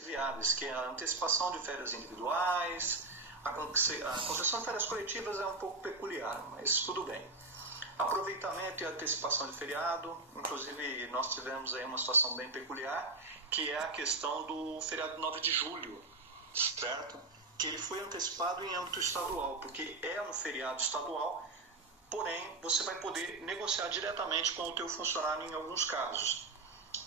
viáveis, que é a antecipação de férias individuais, a concessão de férias coletivas é um pouco peculiar, mas tudo bem. Aproveitamento e antecipação de feriado, inclusive nós tivemos aí uma situação bem peculiar, que é a questão do feriado 9 de julho, certo? Que ele foi antecipado em âmbito estadual, porque é um feriado estadual, porém você vai poder negociar diretamente com o teu funcionário em alguns casos.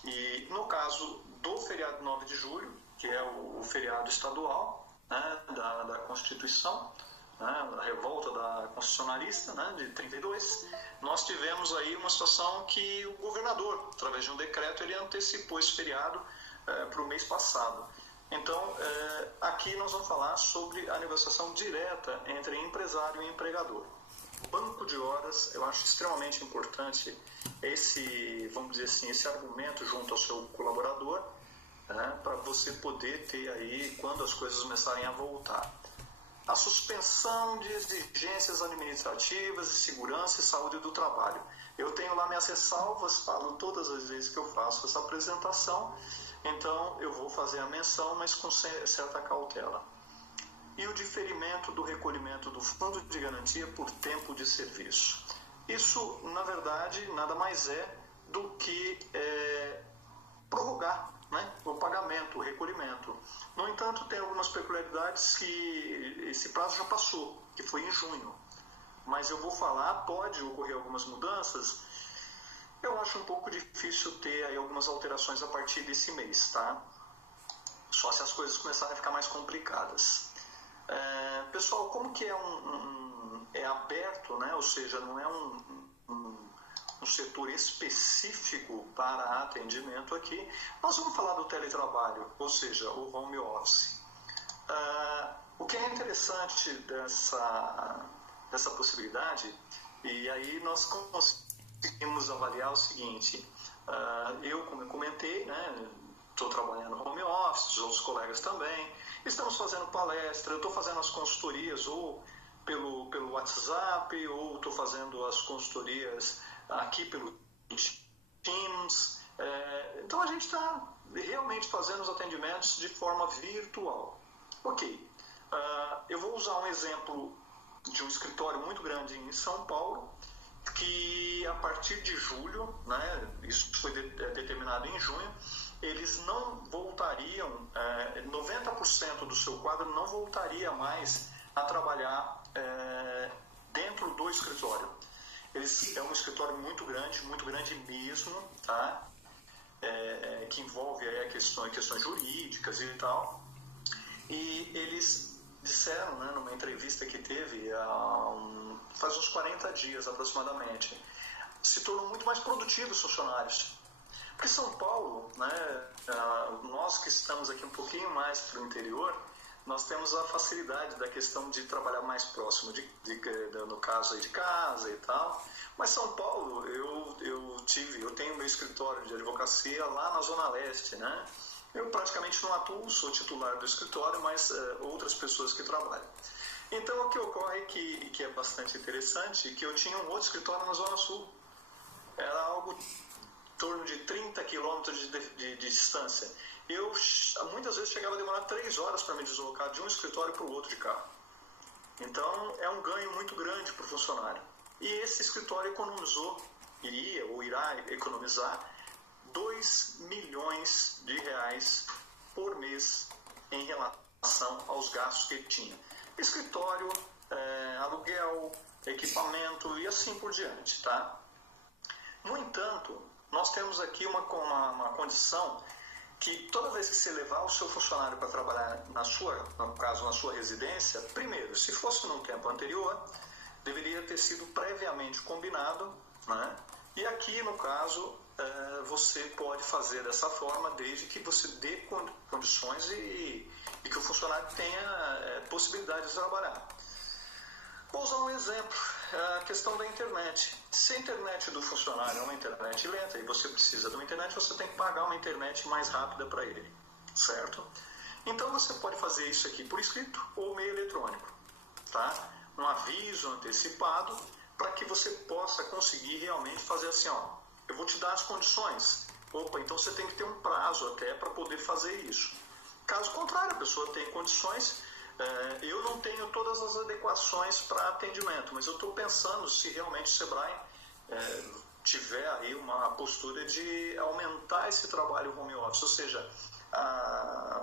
E no caso do feriado 9 de julho, que é o feriado estadual, né, da Constituição, né, a revolta da constitucionalista, né, de 32, nós tivemos aí uma situação que o governador, através de um decreto, ele antecipou esse feriado para o mês passado. Então, aqui nós vamos falar sobre a negociação direta entre empresário e empregador. O banco de horas, eu acho extremamente importante esse, vamos dizer assim, esse argumento junto ao seu colaborador, né, para você poder ter aí, quando as coisas começarem a voltar. A suspensão de exigências administrativas de segurança e saúde do trabalho. Eu tenho lá minhas ressalvas, falo todas as vezes que eu faço essa apresentação, então eu vou fazer a menção, mas com certa cautela. E o diferimento do recolhimento do fundo de garantia por tempo de serviço. Isso, na verdade, nada mais é do que prorrogar, né, o pagamento, o recolhimento. No entanto, tem algumas peculiaridades que esse prazo já passou, que foi em junho. Mas eu vou falar, pode ocorrer algumas mudanças. Eu acho um pouco difícil ter aí algumas alterações a partir desse mês, tá? Só se as coisas começarem a ficar mais complicadas. Pessoal, como que é aberto, né? Ou seja, não é um setor específico para atendimento aqui, nós vamos falar do teletrabalho, ou seja, o home office. O que é interessante dessa possibilidade, e aí nós conseguimos avaliar o seguinte, eu, como eu comentei, né, estou trabalhando no home office, os outros colegas também, estamos fazendo palestra, eu estou fazendo as consultorias ou pelo WhatsApp, ou estou fazendo as consultorias aqui pelo Teams. Então a gente está realmente fazendo os atendimentos de forma virtual. Ok, eu vou usar um exemplo de um escritório muito grande em São Paulo, que a partir de julho, né, isso foi determinado em junho, eles não voltariam, 90% do seu quadro não voltaria mais a trabalhar dentro do escritório. É um escritório muito grande mesmo, tá? Que envolve aí questões jurídicas e tal. E eles disseram, né, numa entrevista que teve faz uns 40 dias aproximadamente, se tornam muito mais produtivos os funcionários. Porque São Paulo, né, nós que estamos aqui um pouquinho mais para o interior, nós temos a facilidade da questão de trabalhar mais próximo, no caso aí de casa e tal. Mas São Paulo, eu tenho meu escritório de advocacia lá na Zona Leste, né? Eu praticamente não atuo, sou titular do escritório, mas outras pessoas que trabalham. Então o que ocorre que é bastante interessante, que eu tinha um outro escritório na Zona Sul. Era algo em torno de 30 quilômetros de distância. Eu muitas vezes chegava a demorar 3 horas para me deslocar de um escritório para o outro de carro. Então é um ganho muito grande para o funcionário. E esse escritório irá economizar 2 milhões de reais por mês em relação aos gastos que ele tinha. Escritório, aluguel, equipamento e assim por diante, tá? No entanto, nós temos aqui uma condição que toda vez que você levar o seu funcionário para trabalhar no caso na sua residência, primeiro, se fosse num tempo anterior, deveria ter sido previamente combinado, né? E aqui no caso você pode fazer dessa forma desde que você dê condições e que o funcionário tenha possibilidade de trabalhar. Vou usar um exemplo, a questão da internet. Se a internet do funcionário é uma internet lenta e você precisa de uma internet, você tem que pagar uma internet mais rápida para ele, certo? Então você pode fazer isso aqui por escrito ou meio eletrônico, tá? Um aviso antecipado para que você possa conseguir realmente fazer assim, ó, eu vou te dar as condições. Opa, então você tem que ter um prazo até para poder fazer isso. Caso contrário, a pessoa tem condições, eu não tenho todas as adequações para atendimento, mas eu estou pensando se realmente o Sebrae tiver aí uma postura de aumentar esse trabalho home office, ou seja,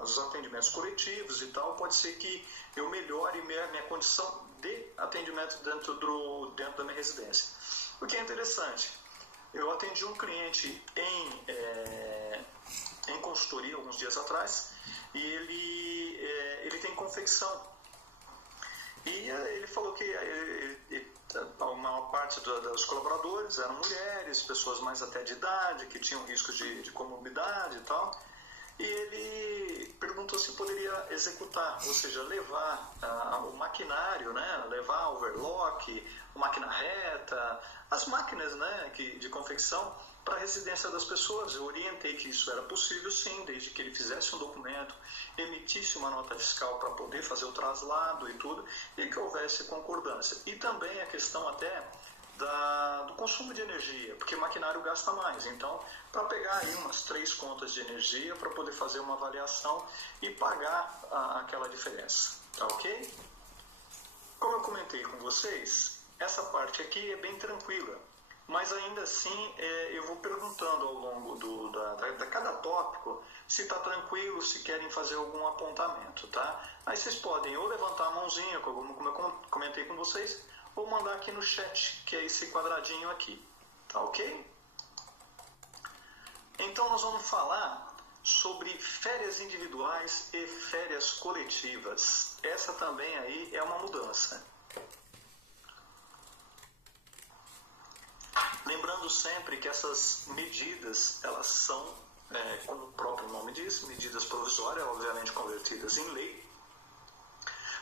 os atendimentos coletivos e tal, pode ser que eu melhore minha condição de atendimento dentro da minha residência. O que é interessante, eu atendi um cliente em consultoria alguns dias atrás, e ele tem confecção. E ele falou que a maior parte dos colaboradores eram mulheres, pessoas mais até de idade, que tinham risco de comorbidade e tal. E ele perguntou se poderia executar, ou seja, levar o maquinário, né, levar overlock, máquina reta, as máquinas, né, de confecção para a residência das pessoas. Eu orientei que isso era possível sim, desde que ele fizesse um documento, emitisse uma nota fiscal para poder fazer o traslado e tudo, e que houvesse concordância. E também a questão até do consumo de energia, porque maquinário gasta mais. Então, para pegar aí umas 3 contas de energia para poder fazer uma avaliação e pagar aquela diferença, tá ok? Como eu comentei com vocês, essa parte aqui é bem tranquila, mas ainda assim eu vou perguntando ao longo da cada tópico se está tranquilo, se querem fazer algum apontamento, tá? Aí vocês podem ou levantar a mãozinha, como eu comentei com vocês, ou mandar aqui no chat, que é esse quadradinho aqui, tá ok? Então nós vamos falar sobre férias individuais e férias coletivas. Essa também aí é uma mudança. Lembrando sempre que essas medidas, elas são, como o próprio nome diz, medidas provisórias, obviamente convertidas em lei,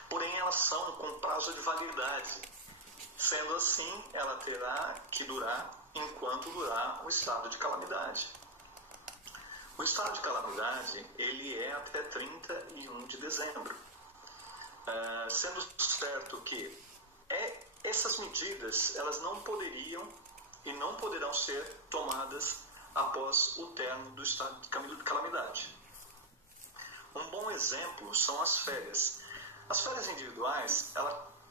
porém elas são com prazo de validade. Sendo assim, ela terá que durar enquanto durar o estado de calamidade. O estado de calamidade, ele é até 31 de dezembro. Sendo certo que essas medidas, elas não poderiam e não poderão ser tomadas após o término do estado de calamidade. Um bom exemplo são as férias. As férias individuais,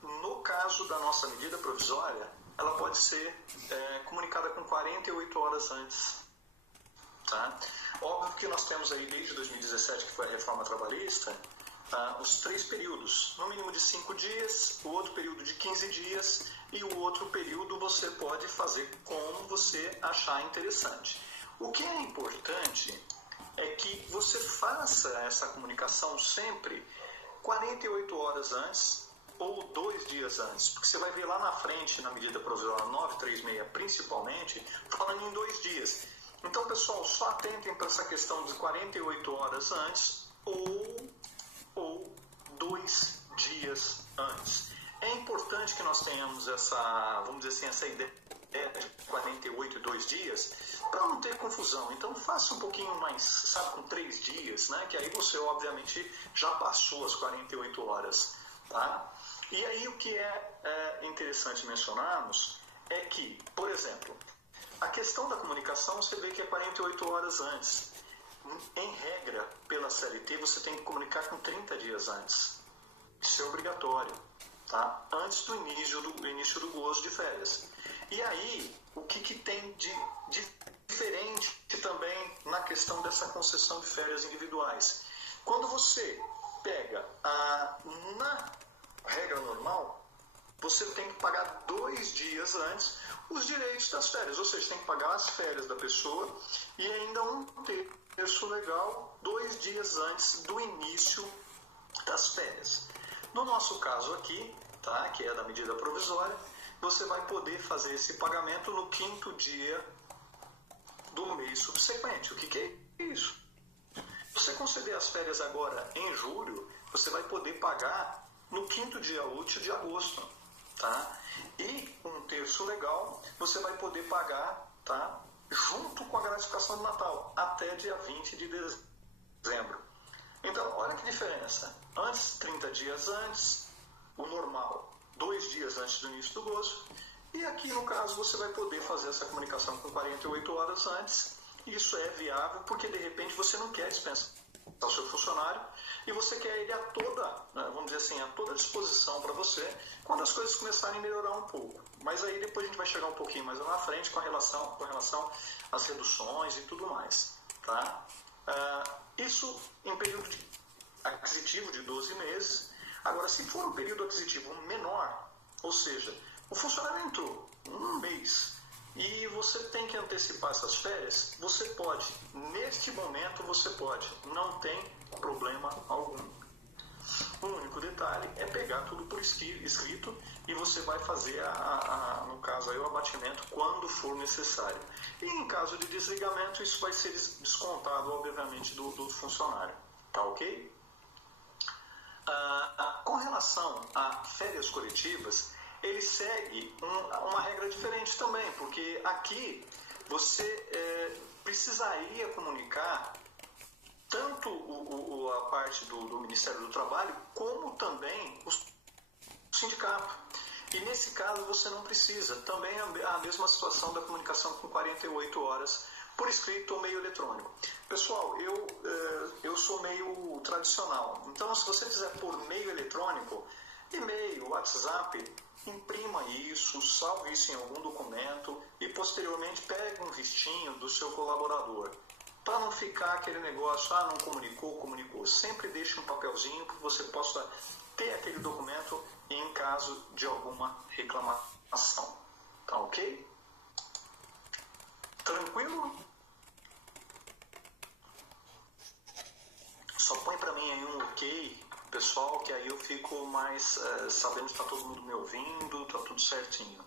no caso da nossa medida provisória, ela pode ser comunicada com 48 horas antes. Tá? Óbvio que nós temos aí desde 2017, que foi a reforma trabalhista, os 3 períodos, no mínimo de 5 dias, o outro período de 15 dias e o outro período você pode fazer como você achar interessante. O que é importante é que você faça essa comunicação sempre 48 horas antes ou 2 dias antes, porque você vai ver lá na frente, na medida provisória 936 principalmente, falando em 2 dias. Então, pessoal, só atentem para essa questão de 48 horas antes ou 2 dias antes. É importante que nós tenhamos essa, vamos dizer assim, essa ideia de 48 e 2 dias, para não ter confusão. Então, faça um pouquinho mais, sabe, com 3 dias, né? Que aí você, obviamente, já passou as 48 horas, tá? E aí, o que é interessante mencionarmos é que, por exemplo, a questão da comunicação, você vê que é 48 horas antes. Em regra, pela CLT, você tem que comunicar com 30 dias antes. Isso é obrigatório, tá? Antes do início do gozo de férias. E aí, o que tem de diferente também na questão dessa concessão de férias individuais? Quando você pega na regra normal, você tem que pagar 2 dias antes os direitos das férias, ou seja, tem que pagar as férias da pessoa e ainda um terço legal 2 dias antes do início das férias. No nosso caso aqui, tá, que é da medida provisória, você vai poder fazer esse pagamento no 5º dia do mês subsequente. O que é isso? Se você conceder as férias agora em julho, você vai poder pagar no 5º dia útil de agosto. Tá? E um terço legal você vai poder pagar, tá? Junto com a gratificação do Natal, até dia 20 de dezembro. Então, olha que diferença. Antes, 30 dias antes, o normal, 2 dias antes do início do gozo. E aqui, no caso, você vai poder fazer essa comunicação com 48 horas antes. Isso é viável porque, de repente, você não quer dispensar o seu funcionário e você quer ele a toda, né, vamos dizer assim, a toda disposição para você quando as coisas começarem a melhorar um pouco. Mas aí depois a gente vai chegar um pouquinho mais lá na frente com relação às reduções e tudo mais. Tá? Isso em período aquisitivo de 12 meses. Agora, se for um período aquisitivo menor, ou seja, o funcionário entrou um mês e você tem que antecipar essas férias, você pode, neste momento você pode, não tem problema algum. O único detalhe é pegar tudo por escrito e você vai fazer, no caso, aí, o abatimento quando for necessário. E em caso de desligamento, isso vai ser descontado, obviamente, do funcionário. Tá ok? Com relação a férias coletivas, ele segue uma regra diferente também, porque aqui você precisaria comunicar tanto a parte do Ministério do Trabalho, como também o sindicato. E nesse caso você não precisa. Também é a mesma situação da comunicação com 48 horas por escrito ou meio eletrônico. Pessoal, eu sou meio tradicional. Então, se você fizer por meio eletrônico, e-mail, WhatsApp, imprima isso, salve isso em algum documento e posteriormente pegue um vistinho do seu colaborador. Para não ficar aquele negócio, não comunicou. Sempre deixe um papelzinho para que você possa ter aquele documento em caso de alguma reclamação. Tá ok? Tranquilo? Só põe para mim aí um ok, pessoal, que aí eu fico mais sabendo se está todo mundo me ouvindo, está tudo certinho.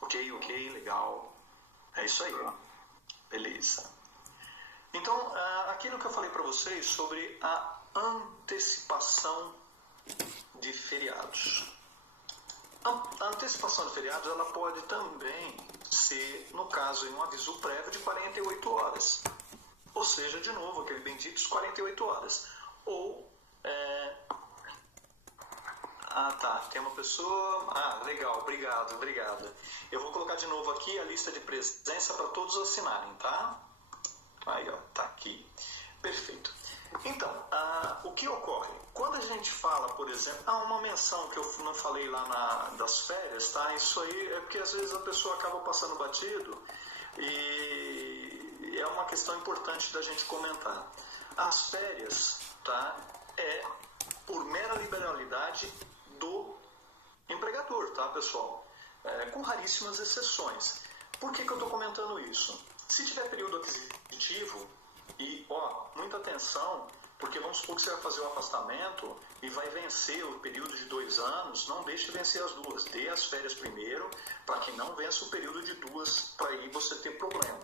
Ok, legal. É isso aí, ó. Beleza. Então, aquilo que eu falei para vocês sobre a antecipação de feriados. A antecipação de feriados, ela pode também ser, no caso, em um aviso prévio de 48 horas. Ou seja, de novo, aquele bendito 48 horas. Ou, tem uma pessoa... legal, obrigado. Eu vou colocar de novo aqui a lista de presença para todos assinarem, tá? Aí, ó, tá aqui. Perfeito. Então, o que ocorre? Quando a gente fala, por exemplo, uma menção que eu não falei lá das férias, tá? Isso aí é porque às vezes a pessoa acaba passando batido e é uma questão importante da gente comentar. As férias, tá? É por mera liberalidade do empregador, tá, pessoal? Com raríssimas exceções. Por que eu estou comentando isso? Se tiver período aquisitivo, e muita atenção, porque vamos supor que você vai fazer o afastamento e vai vencer o período de 2 anos, não deixe de vencer as 2, dê as férias primeiro, para que não vença o período de 2, para aí você ter problema.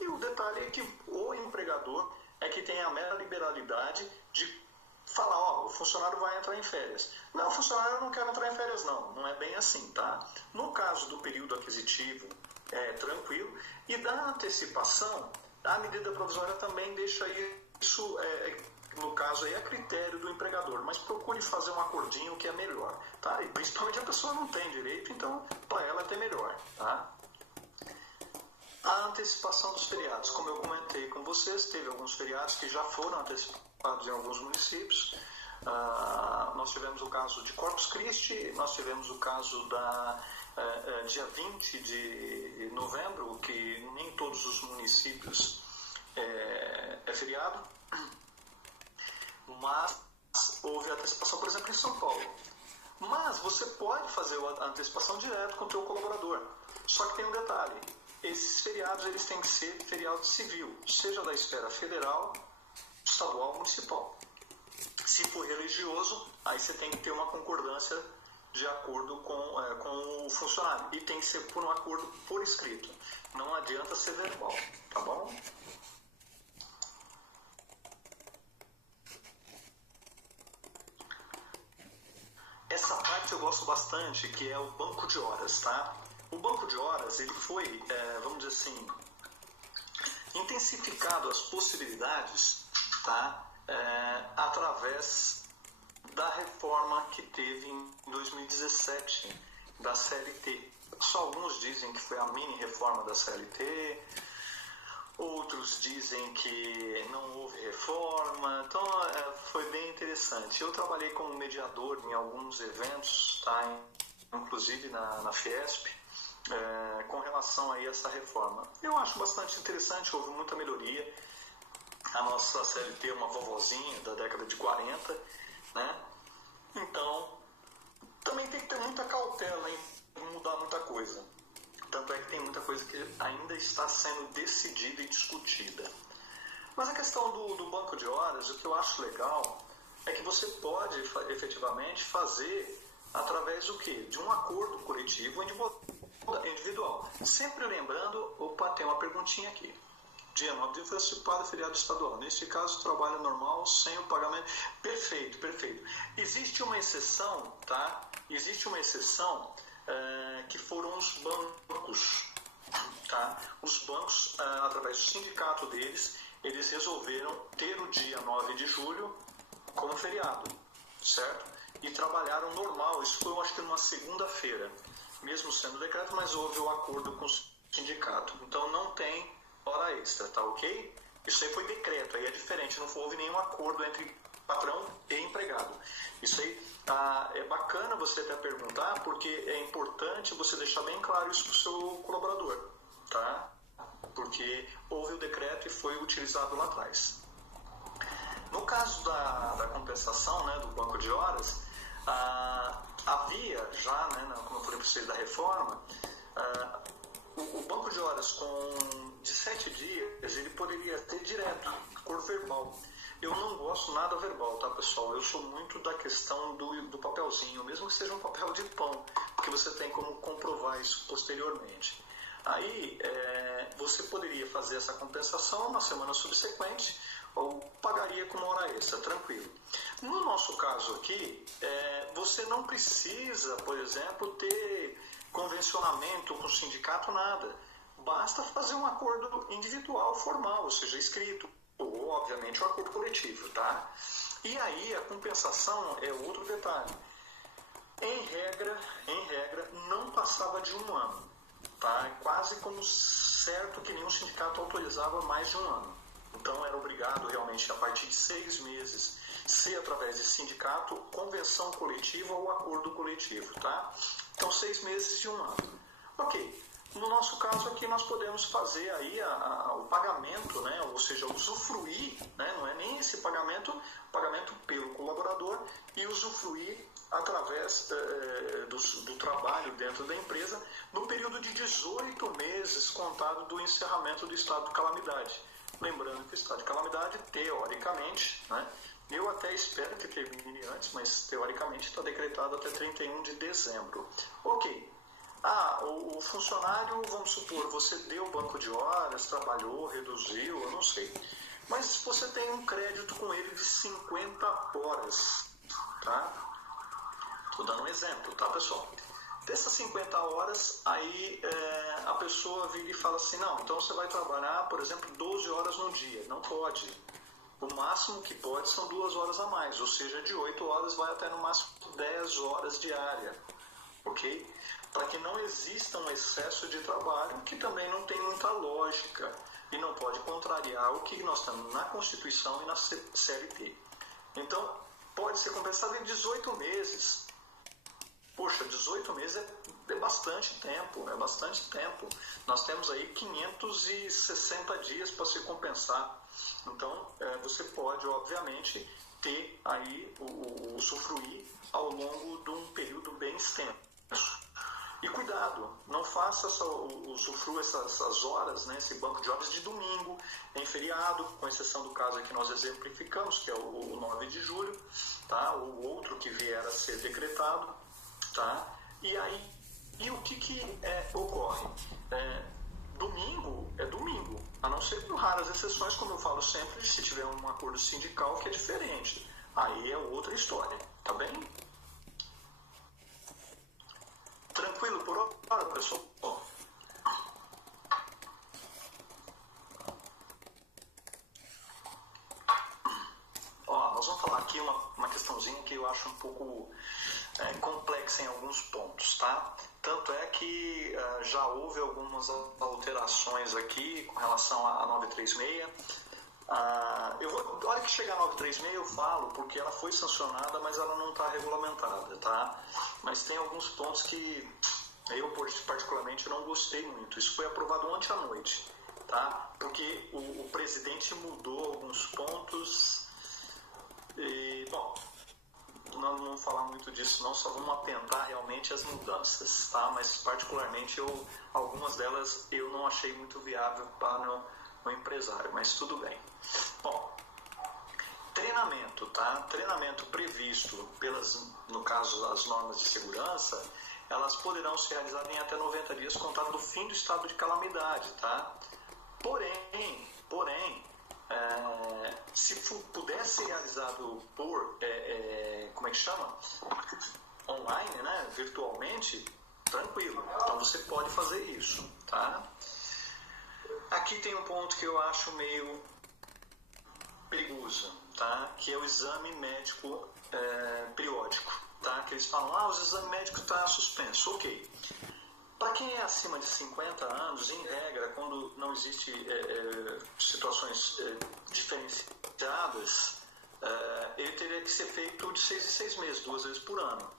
E o detalhe é que o empregador é que tem a mera liberalidade de falar, o funcionário vai entrar em férias. Não, o funcionário não quer entrar em férias, não é bem assim, tá? No caso do período aquisitivo, é tranquilo, e da antecipação, a medida provisória também deixa isso, no caso aí, a critério do empregador, mas procure fazer um acordinho que é melhor, tá? E principalmente a pessoa não tem direito, então para ela é até melhor, tá? A antecipação dos feriados, como eu comentei com vocês, teve alguns feriados que já foram antecipados em alguns municípios. Nós tivemos o caso de Corpus Christi, nós tivemos o caso dia 20 de novembro, que nem todos os municípios é feriado, mas houve antecipação, por exemplo, em São Paulo. Mas você pode fazer a antecipação direto com o teu colaborador. Só que tem um detalhe, esses feriados eles têm que ser feriado civil, seja da esfera federal, estadual ou municipal. Se for religioso, aí você tem que ter uma concordância de acordo com o funcionário. E tem que ser por um acordo por escrito. Não adianta ser verbal, tá bom? Essa parte eu gosto bastante, que é o banco de horas, tá? O banco de horas, ele foi, vamos dizer assim, intensificado as possibilidades, tá? Através da reforma que teve em 2017 da CLT. Só alguns dizem que foi a mini reforma da CLT, outros dizem que não houve reforma, então foi bem interessante. Eu trabalhei como mediador em alguns eventos, tá? Inclusive na Fiesp, com relação aí a essa reforma. Eu acho bastante interessante, houve muita melhoria. A nossa CLT é uma vovozinha da década de 40, né? Então, também tem que ter muita cautela em mudar muita coisa. Tanto é que tem muita coisa que ainda está sendo decidida e discutida. Mas a questão do banco de horas, o que eu acho legal é que você pode efetivamente fazer através do quê? De um acordo coletivo individual. Sempre lembrando, opa, tem uma perguntinha aqui. Dia 9 de fevereiro, antecipado, feriado estadual. Neste caso, trabalho normal, sem o pagamento. Perfeito, perfeito. Existe uma exceção, tá? Existe uma exceção que foram os bancos, tá? Os bancos, através do sindicato deles, eles resolveram ter o dia 9 de julho como feriado, certo? E trabalharam normal. Isso foi, eu acho que numa segunda-feira, mesmo sendo decreto, mas houve o acordo com o sindicato. Então, não tem hora extra, tá ok? Isso aí foi decreto, aí é diferente, não houve nenhum acordo entre patrão e empregado. Isso aí é bacana você até perguntar, porque é importante você deixar bem claro isso para o seu colaborador, tá? Porque houve o decreto e foi utilizado lá atrás. No caso da compensação, né, do banco de horas, havia já, né, como eu falei para vocês, da reforma, o banco de horas de 7 dias, ele poderia ter direto, cor verbal. Eu não gosto nada verbal, tá, pessoal? Eu sou muito da questão do papelzinho, mesmo que seja um papel de pão, porque você tem como comprovar isso posteriormente. Aí, você poderia fazer essa compensação na semana subsequente ou pagaria com uma hora extra, tranquilo. No nosso caso aqui, você não precisa, por exemplo, ter convencionamento com o sindicato, nada. Basta fazer um acordo individual, formal, ou seja, escrito, ou, obviamente, um acordo coletivo, tá? E aí, a compensação é outro detalhe. Em regra, não passava de um ano, tá? É quase como certo que nenhum sindicato autorizava mais de um ano. Então, era obrigado, realmente, a partir de 6 meses, ser através de sindicato, convenção coletiva ou acordo coletivo, tá? Então, 6 meses de um ano. Ok. No nosso caso aqui, nós podemos fazer aí o pagamento, né? Ou seja, usufruir, né? Não é nem esse pagamento pelo colaborador e usufruir através do trabalho dentro da empresa no período de 18 meses contado do encerramento do estado de calamidade. Lembrando que o estado de calamidade, teoricamente, né? Eu até espero que termine antes, mas teoricamente está decretado até 31 de dezembro. Ok. O funcionário, vamos supor, você deu o banco de horas, trabalhou, reduziu, eu não sei. Mas você tem um crédito com ele de 50 horas, tá? Estou dando um exemplo, tá, pessoal? Dessas 50 horas, aí a pessoa vira e fala assim, não, então você vai trabalhar, por exemplo, 12 horas no dia. Não pode. O máximo que pode são 2 horas a mais, ou seja, de 8 horas vai até no máximo 10 horas diária, ok? Para que não exista um excesso de trabalho, que também não tem muita lógica e não pode contrariar o que nós temos na Constituição e na CLT. Então, pode ser compensado em 18 meses. Poxa, 18 meses é bastante tempo, é bastante tempo. Nós temos aí 560 dias para se compensar. Então, você pode, obviamente, ter aí o usufruir ao longo de um período bem extenso. E cuidado, não faça usufrua essas horas, né, esse banco de horas de domingo, em feriado, com exceção do caso que nós exemplificamos, que é o 9 de julho, tá? Ou outro que vier a ser decretado, tá? E o que ocorre? Domingo é domingo, a não ser por raras exceções, como eu falo sempre, se tiver um acordo sindical que é diferente. Aí é outra história, tá bem? Tranquilo por hora, pessoal? Nós vamos falar aqui uma uma questãozinha que eu acho um pouco complexa em alguns pontos, tá? Tanto é que já houve algumas alterações aqui com relação à 936. A hora que chegar a 936 eu falo, porque ela foi sancionada, mas ela não está regulamentada, tá? Mas tem alguns pontos que eu particularmente não gostei muito. Isso foi aprovado ontem à noite, tá? Porque o presidente mudou alguns pontos e, bom, não vamos falar muito disso não, só vamos atentar realmente às mudanças, tá? Mas particularmente algumas delas eu não achei muito viável para o empresário, mas tudo bem. Bom, treinamento, tá? Treinamento previsto no caso, as normas de segurança, elas poderão ser realizadas em até 90 dias contado do fim do estado de calamidade, tá? Porém, se puder ser realizado por, como é que chama? Online, né? Virtualmente, tranquilo. Então você pode fazer isso, tá? Aqui tem um ponto que eu acho meio perigoso, tá? Que é o exame médico periódico, tá? Que eles falam, os exames médicos estão suspensos. Ok. Para quem é acima de 50 anos, em regra, quando não existe situações diferenciadas, ele teria que ser feito de 6 em 6 meses, 2 vezes por ano.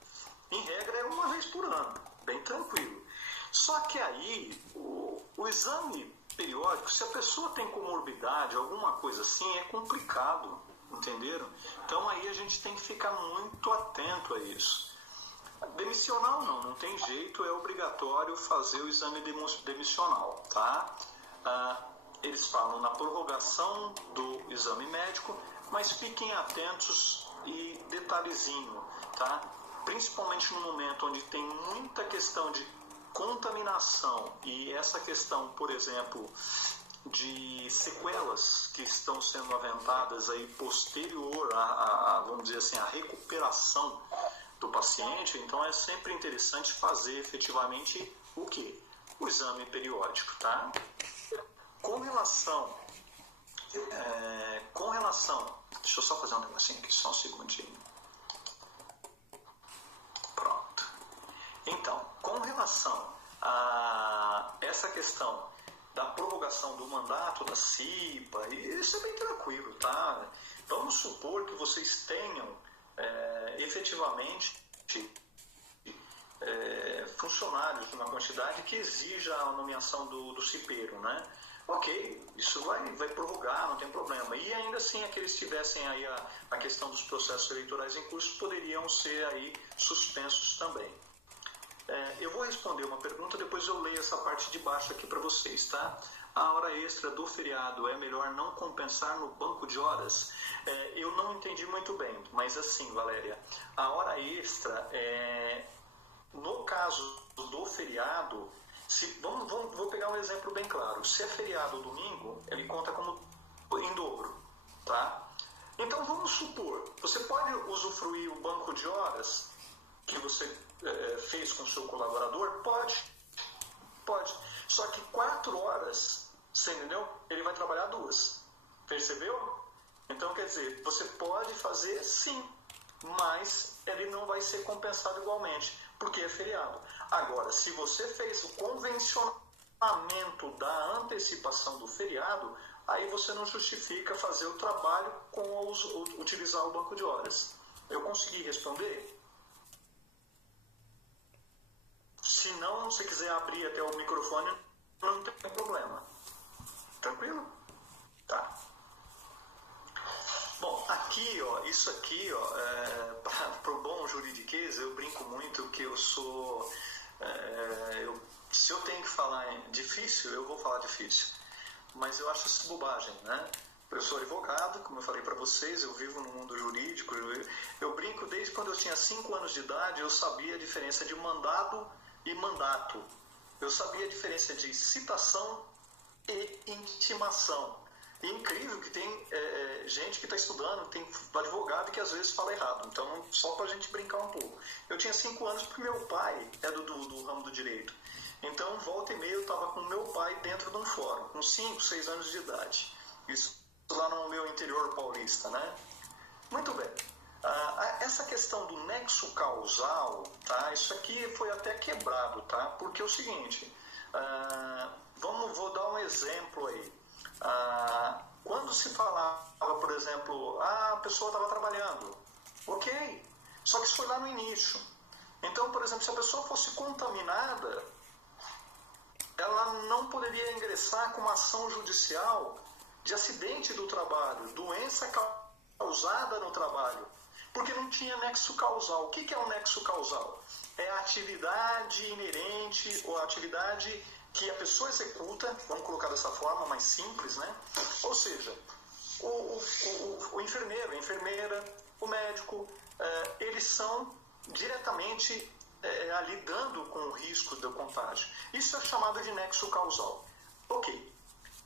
Em regra, é uma vez por ano, bem tranquilo. Só que aí, o exame periódico, se a pessoa tem comorbidade, alguma coisa assim, é complicado, entenderam? Então aí a gente tem que ficar muito atento a isso. Demissional não tem jeito, é obrigatório fazer o exame demissional, tá? Eles falam na prorrogação do exame médico, mas fiquem atentos e detalhezinho, tá? Principalmente no momento onde tem muita questão de contaminação e essa questão, por exemplo, de sequelas que estão sendo aventadas aí posterior vamos dizer assim, a recuperação do paciente, então é sempre interessante fazer efetivamente o quê? O exame periódico, tá? Com relação, deixa eu só fazer um negocinho aqui, só um segundinho. Pronto. Então, com relação a essa questão da prorrogação do mandato da CIPA, isso é bem tranquilo, tá? Vamos supor que vocês tenham efetivamente funcionários de uma quantidade que exija a nomeação do cipeiro, né? Ok, isso vai prorrogar, não tem problema. E ainda assim, aqueles que tivessem aí a questão dos processos eleitorais em curso poderiam ser aí suspensos também. Eu vou responder uma pergunta, depois eu leio essa parte de baixo aqui para vocês, tá? A hora extra do feriado é melhor não compensar no banco de horas? Eu não entendi muito bem, mas assim, Valéria, a hora extra, no caso do feriado, vou pegar um exemplo bem claro. Se é feriado domingo, ele conta como em dobro, tá? Então vamos supor, você pode usufruir o banco de horas que você fez com o seu colaborador? Pode. Só que 4 horas, você entendeu? Ele vai trabalhar 2. Percebeu? Então, quer dizer, você pode fazer sim, mas ele não vai ser compensado igualmente, porque é feriado. Agora, se você fez o convencionamento da antecipação do feriado, aí você não justifica fazer o trabalho com utilizar o banco de horas. Eu consegui responder? Se não, se quiser abrir até o microfone, não tem problema. Tranquilo? Tá. Bom, aqui, isso aqui, para o bom juridiquês, eu brinco muito que eu sou... se eu tenho que falar difícil, eu vou falar difícil. Mas eu acho isso bobagem, né? Eu sou advogado, como eu falei para vocês, eu vivo no mundo jurídico. Eu brinco desde quando eu tinha 5 anos de idade, eu sabia a diferença de mandado e mandato. Eu sabia a diferença de citação e intimação. E é incrível que tem gente que está estudando, tem advogado que às vezes fala errado. Então, só para a gente brincar um pouco. Eu tinha 5 anos porque meu pai é do ramo do direito. Então, volta e meia, eu estava com meu pai dentro de um fórum, com 5, 6 anos de idade. Isso lá no meu interior paulista, né? Muito bem. Essa questão do nexo causal, tá? Isso aqui foi até quebrado, tá? Porque é o seguinte, vou dar um exemplo aí. Quando se falava, por exemplo, a pessoa estava trabalhando, ok, só que isso foi lá no início. Então, por exemplo, se a pessoa fosse contaminada, ela não poderia ingressar com uma ação judicial de acidente do trabalho, doença causada no trabalho, porque não tinha nexo causal. O que é um nexo causal? É a atividade inerente ou a atividade que a pessoa executa, vamos colocar dessa forma mais simples, né? Ou seja, o enfermeiro, a enfermeira, o médico, eles são diretamente lidando com o risco do contágio. Isso é chamado de nexo causal. Ok,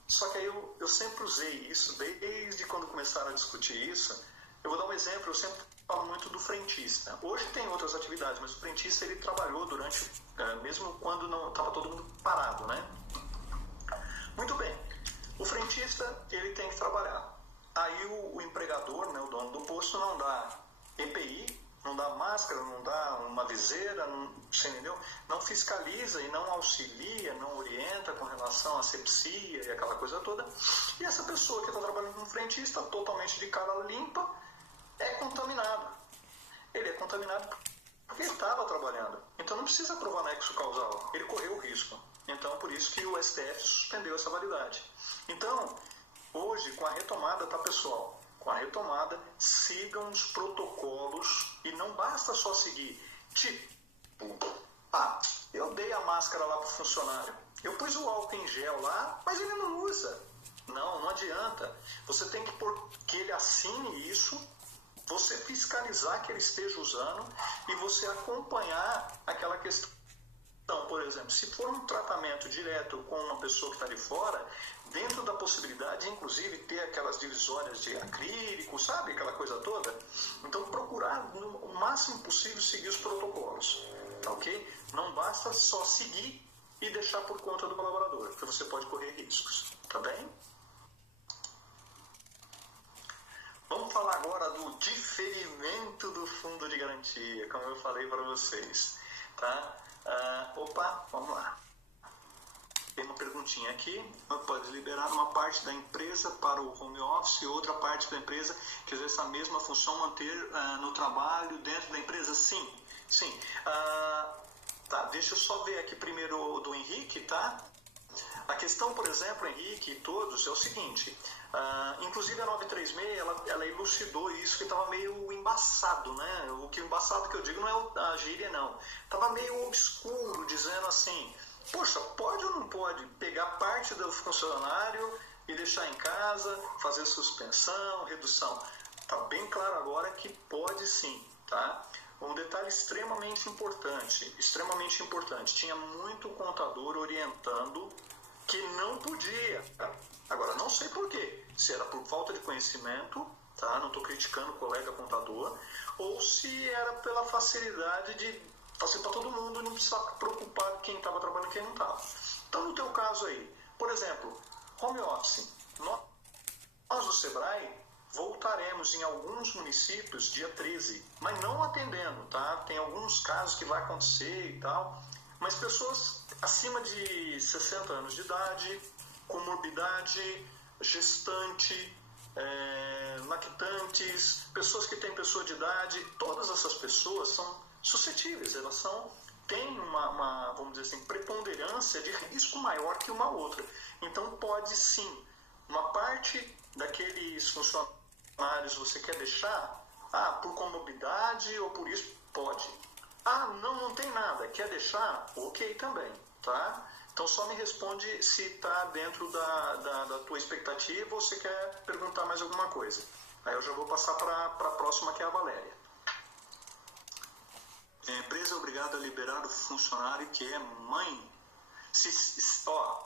só que aí eu sempre usei isso, desde quando começaram a discutir isso. Eu vou dar um exemplo, eu sempre falo muito do frentista. Hoje tem outras atividades, mas o frentista ele trabalhou durante, mesmo quando não estava todo mundo parado, né? Muito bem, o frentista ele tem que trabalhar. Aí o empregador, né, o dono do posto, não dá EPI, não dá máscara, não dá uma viseira, você entendeu? Não fiscaliza e não auxilia, não orienta com relação à asepsia e aquela coisa toda. E essa pessoa que está trabalhando como frentista, totalmente de cara limpa, é contaminado. Ele é contaminado porque ele estava trabalhando. Então não precisa provar nexo causal. Ele correu o risco. Então por isso que o STF suspendeu essa validade. Então, hoje, com a retomada, tá, pessoal? Com a retomada, sigam os protocolos e não basta só seguir. Tipo, eu dei a máscara lá para o funcionário. Eu pus o álcool em gel lá, mas ele não usa. Não adianta. Você tem que ele assine isso, você fiscalizar que ele esteja usando e você acompanhar aquela questão. Então, por exemplo, se for um tratamento direto com uma pessoa que está de fora, dentro da possibilidade, inclusive, ter aquelas divisórias de acrílico, sabe? Aquela coisa toda. Então, procurar, no máximo possível, seguir os protocolos, tá ok? Não basta só seguir e deixar por conta do colaborador, porque você pode correr riscos, tá bem? Vamos falar agora do diferimento do fundo de garantia, como eu falei para vocês, tá? Vamos lá. Tem uma perguntinha aqui. Pode liberar uma parte da empresa para o home office e outra parte da empresa que exerce essa mesma função manter no trabalho dentro da empresa? Sim. Tá, deixa eu só ver aqui primeiro do Henrique, tá? A questão, por exemplo, Henrique e todos, é o seguinte, inclusive a 936, ela elucidou isso que estava meio embaçado, né? O que embaçado que eu digo não é a gíria, não. Estava meio obscuro, dizendo assim, poxa, pode ou não pode pegar parte do funcionário e deixar em casa, fazer suspensão, redução? Está bem claro agora que pode sim, tá? Um detalhe extremamente importante, tinha muito contador orientando que não podia. Agora, não sei por quê. Se era por falta de conhecimento, tá? Não estou criticando o colega contador, ou se era pela facilidade de fazer para todo mundo e não precisar preocupar quem estava trabalhando e quem não estava. Então, no teu caso aí, por exemplo, home office. Nós do Sebrae voltaremos em alguns municípios dia 13, mas não atendendo, tá? Tem alguns casos que vai acontecer e tal, mas pessoas acima de 60 anos de idade, comorbidade, gestante, lactantes, pessoas que têm pessoa de idade, todas essas pessoas são suscetíveis, elas têm uma, vamos dizer assim, preponderância de risco maior que uma outra. Então pode sim, uma parte daqueles funcionários você quer deixar, por comorbidade ou por isso, pode. Não tem nada, quer deixar? Ok também, tá? Então só me responde se está dentro da tua expectativa ou você quer perguntar mais alguma coisa. Aí eu já vou passar para a próxima, que é a Valéria. A empresa é obrigada a liberar o funcionário que é mãe?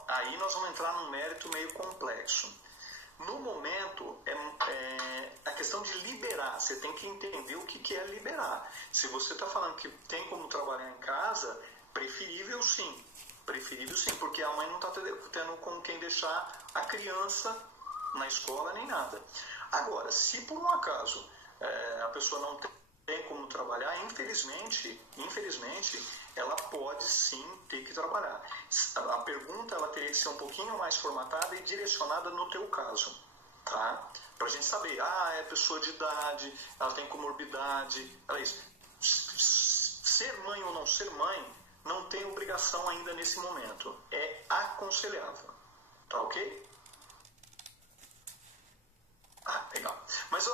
Aí nós vamos entrar num mérito meio complexo. No momento, a questão de liberar, você tem que entender o que é liberar. Se você está falando que tem como trabalhar em casa, preferível sim, porque a mãe não está tendo com quem deixar a criança na escola nem nada. Agora, se por um acaso a pessoa não tem como trabalhar, infelizmente, ela pode sim ter que trabalhar. A pergunta ela teria que ser um pouquinho mais formatada e direcionada no teu caso, tá? Para a gente saber, é pessoa de idade, ela tem comorbidade, ela é isso. Ser mãe ou não ser mãe não tem obrigação ainda nesse momento, é aconselhável, tá ok? Legal. Mas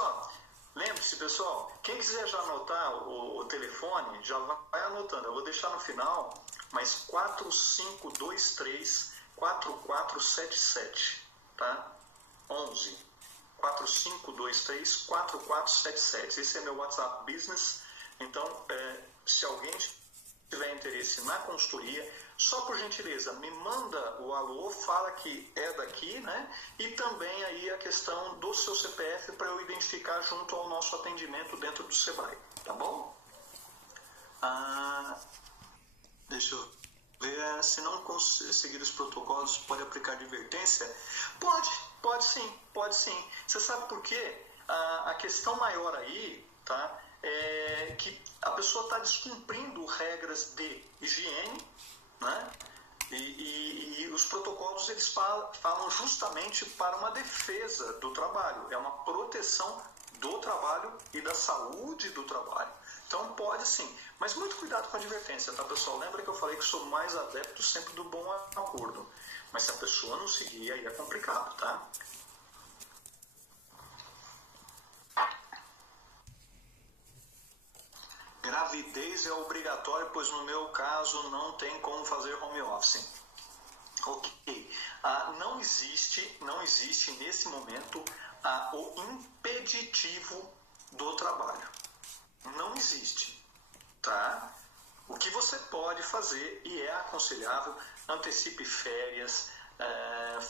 lembre-se, pessoal, quem quiser já anotar o telefone, já vai anotando. Eu vou deixar no final, mas 4523-4477, tá? 11 4523-4477. Esse é meu WhatsApp Business. Então, se alguém tiver interesse na consultoria, só por gentileza, me manda o alô, fala que é daqui, né? E também aí a questão do seu CPF para eu identificar junto ao nosso atendimento dentro do Sebrae, tá bom? Deixa eu ver, se não seguir os protocolos, pode aplicar advertência? Pode sim. Você sabe por quê? A questão maior aí, tá? É que a pessoa está descumprindo regras de higiene, né? E os protocolos eles falam justamente para uma defesa do trabalho, é uma proteção do trabalho e da saúde do trabalho. Então pode sim, mas muito cuidado com a advertência, tá, pessoal? Lembra que eu falei que sou mais adepto sempre do bom acordo, mas se a pessoa não seguir, aí é complicado, tá? Gravidez é obrigatório, pois no meu caso não tem como fazer home office. Ok. Não existe nesse momento o impeditivo do trabalho. Não existe. Tá? O que você pode fazer, e é aconselhável, antecipe férias,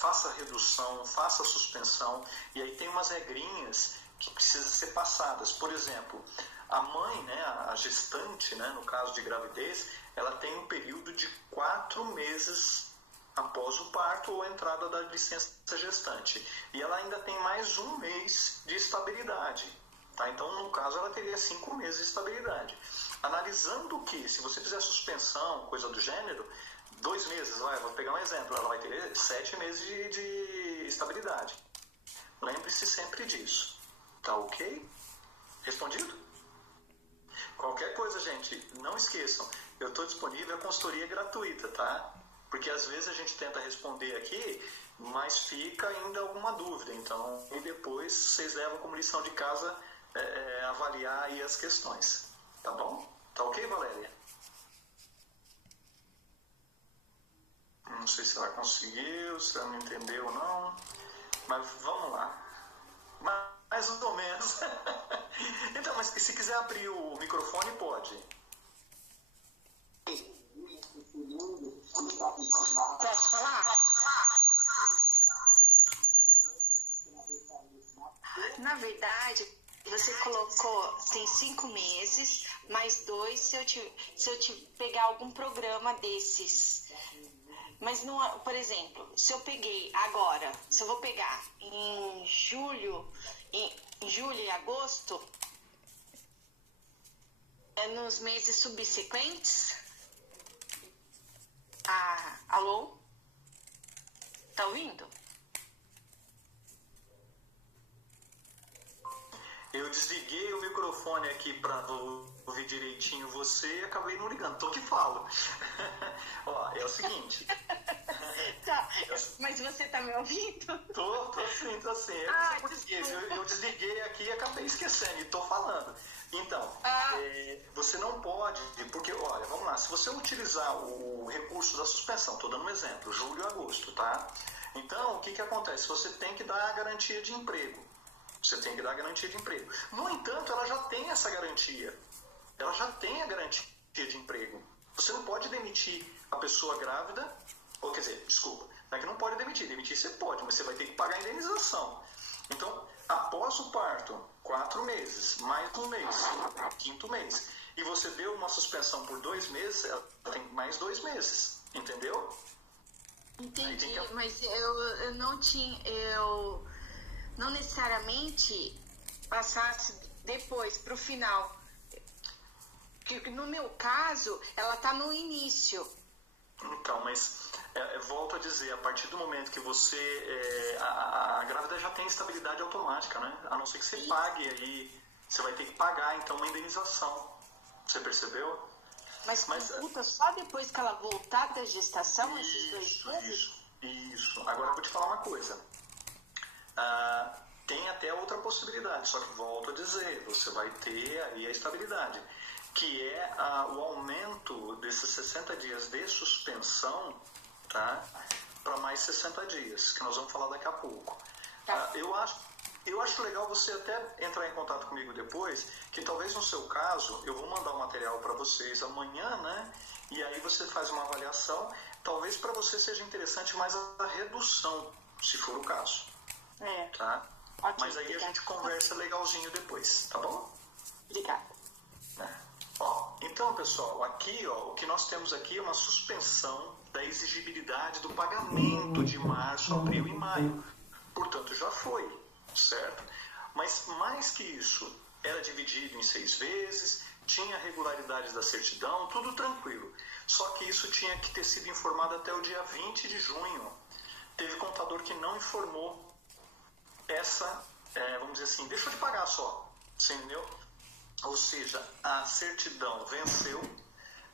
faça redução, faça suspensão, e aí tem umas regrinhas que precisam ser passadas. Por exemplo, a mãe, né, a gestante, né, no caso de gravidez, ela tem um período de 4 meses após o parto ou a entrada da licença gestante. E ela ainda tem mais 1 mês de estabilidade. Tá? Então, no caso, ela teria 5 meses de estabilidade. Analisando que, se você fizer suspensão, coisa do gênero, 2 meses, vou pegar um exemplo, ela vai ter 7 meses de estabilidade. Lembre-se sempre disso. Tá ok? Respondido? Qualquer coisa, gente, não esqueçam, eu estou disponível, a consultoria gratuita, tá? Porque às vezes a gente tenta responder aqui, mas fica ainda alguma dúvida. Então, e depois vocês levam como lição de casa avaliar aí as questões. Tá bom? Tá ok, Valéria? Não sei se ela conseguiu, se ela não entendeu ou não, mas vamos lá. Mais ou menos. Então, mas se quiser abrir o microfone, pode. Posso falar? Na verdade, você colocou, tem 5 meses, mais 2 se eu te pegar algum programa desses. Mas, não, por exemplo, se eu peguei agora, se eu vou pegar em julho e agosto, nos meses subsequentes. Alô? Tá ouvindo? Eu desliguei o microfone aqui para ouvir direitinho você e acabei não ligando. Tô que falo. Ó, é o seguinte. Tá, mas você tá me ouvindo? Tô sim. Eu desliguei aqui e acabei esquecendo e tô falando. Então, você não pode, porque, olha, vamos lá, se você utilizar o recurso da suspensão, tô dando um exemplo, julho e agosto, tá? Então, o que acontece? Você tem que dar a garantia de emprego. Você tem que dar a garantia de emprego. No entanto, ela já tem essa garantia. Ela já tem a garantia de emprego. Você não pode demitir a pessoa grávida, ou quer dizer, desculpa, não é que não pode demitir. Demitir você pode, mas você vai ter que pagar a indenização. Então, após o parto, 4 meses, mais 1 mês, 5º mês, e você deu uma suspensão por 2 meses, ela tem mais 2 meses. Entendeu? Entendi, mas eu não necessariamente passasse depois, para o final. Que no meu caso, ela está no início. Então, mas volto a dizer, a partir do momento que você... a grávida já tem estabilidade automática, né? A não ser que você pague aí, você vai ter que pagar, então, uma indenização. Você percebeu? Mas consulta só depois que ela voltar da gestação, esses 2 meses? Isso. Agora eu vou te falar uma coisa. Tem até outra possibilidade, só que volto a dizer, você vai ter aí a estabilidade, que é o aumento desses 60 dias de suspensão, tá, para mais 60 dias, que nós vamos falar daqui a pouco. Tá. Eu acho legal você até entrar em contato comigo depois, que talvez no seu caso, eu vou mandar o material para vocês amanhã, né? E aí você faz uma avaliação, talvez para você seja interessante mais a redução, se for o caso. Tá? Okay, mas aí a gente conversa legalzinho depois, tá bom? Obrigada. Então, pessoal, aqui, o que nós temos aqui é uma suspensão da exigibilidade do pagamento de março, abril e maio. Portanto, já foi, certo? Mas mais que isso, era dividido em 6 vezes, tinha regularidades da certidão, tudo tranquilo. Só que isso tinha que ter sido informado até o dia 20 de junho. Teve contador que não informou vamos dizer assim, deixou de pagar só, você entendeu? Ou seja, a certidão venceu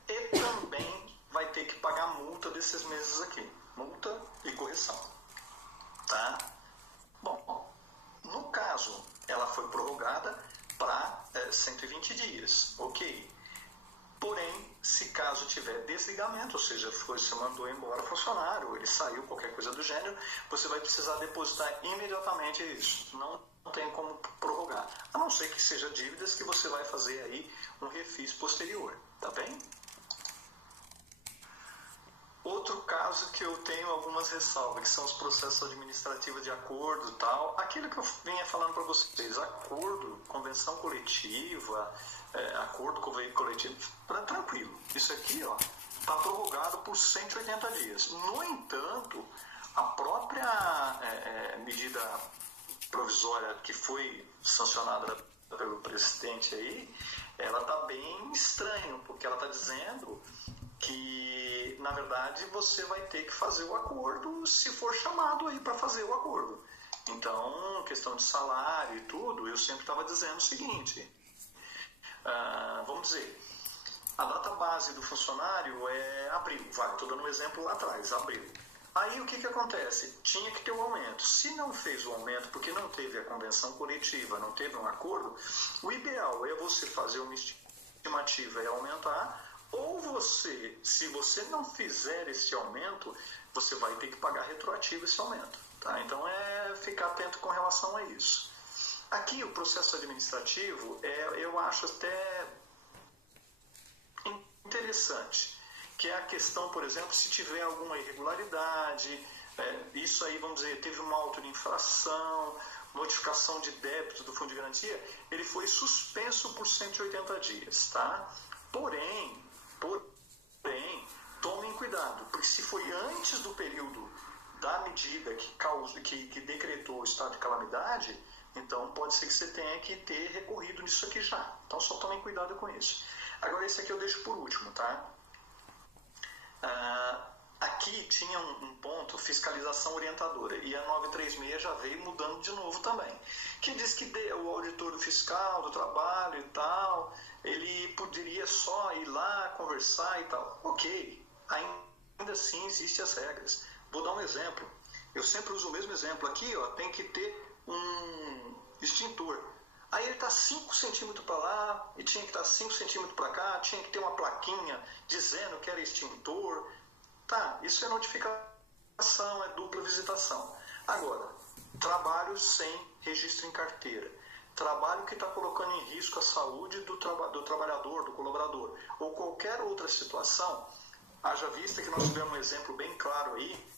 e também vai ter que pagar a multa desses meses aqui. Multa e correção. Tá? Bom, no caso, ela foi prorrogada para 120 dias, ok? Porém, se caso tiver desligamento, ou seja, você mandou embora o funcionário, ele saiu, qualquer coisa do gênero, você vai precisar depositar imediatamente isso. Não tem como prorrogar. A não ser que seja dívidas que você vai fazer aí um refis posterior, tá bem? Outro caso que eu tenho algumas ressalvas, que são os processos administrativos de acordo e tal. Aquilo que eu vinha falando para vocês, acordo, convenção coletiva, acordo coletivo, tranquilo. Isso aqui, está prorrogado por 180 dias. No entanto, a própria medida provisória que foi sancionada pelo presidente aí, ela está bem estranha, porque ela está dizendo que, na verdade, você vai ter que fazer o acordo se for chamado aí para fazer o acordo. Então, questão de salário e tudo, eu sempre estava dizendo o seguinte, vamos dizer, a data base do funcionário é abril, estou dando um exemplo lá atrás, abril. Aí o que acontece? Tinha que ter um aumento. Se não fez o aumento porque não teve a convenção coletiva, não teve um acordo, o ideal é você fazer uma estimativa e aumentar, ou você, se você não fizer esse aumento, você vai ter que pagar retroativo esse aumento. Tá? Então ficar atento com relação a isso. Aqui o processo administrativo, eu acho até interessante, que é a questão, por exemplo, se tiver alguma irregularidade, isso aí, vamos dizer, teve uma auto de infração, modificação de débito do fundo de garantia, ele foi suspenso por 180 dias, tá? Porém, tomem cuidado, porque se foi antes do período da medida que decretou o estado de calamidade, então pode ser que você tenha que ter recorrido nisso aqui já. Então só tomem cuidado com isso. Agora esse aqui eu deixo por último, tá? Aqui tinha um ponto, fiscalização orientadora, e a 936 já veio mudando de novo também, que diz que o auditor fiscal do trabalho e tal, ele poderia só ir lá conversar e tal. Ok, ainda assim existem as regras. Vou dar um exemplo, eu sempre uso o mesmo exemplo aqui, tem que ter um extintor. Aí ele está 5 centímetros para lá, e tinha que estar 5 centímetros para cá, tinha que ter uma plaquinha dizendo que era extintor. Tá, isso é notificação, é dupla visitação. Agora, trabalho sem registro em carteira. Trabalho que está colocando em risco a saúde do trabalhador, do colaborador, ou qualquer outra situação, haja vista que nós tivemos um exemplo bem claro aí,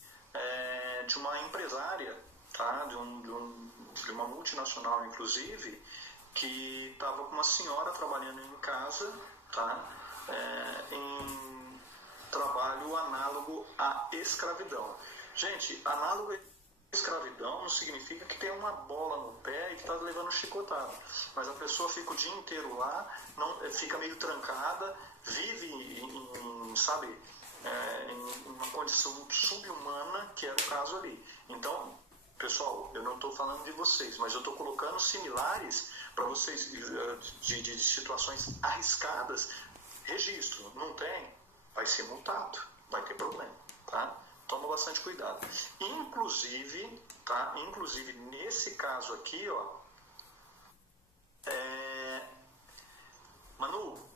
de uma empresária, tá, de uma multinacional, inclusive, que estava com uma senhora trabalhando em casa, tá, em trabalho análogo à escravidão. Gente, análogo à escravidão não significa que tem uma bola no pé e que está levando chicotada. Mas a pessoa fica o dia inteiro lá, não, fica meio trancada, vive em uma condição subhumana, que era o caso ali. Então, pessoal, eu não estou falando de vocês, mas eu estou colocando similares para vocês de situações arriscadas. Registro, não tem, vai ser multado, vai ter problema, tá? Toma bastante cuidado. Inclusive, tá? Inclusive nesse caso aqui, ó, Manu,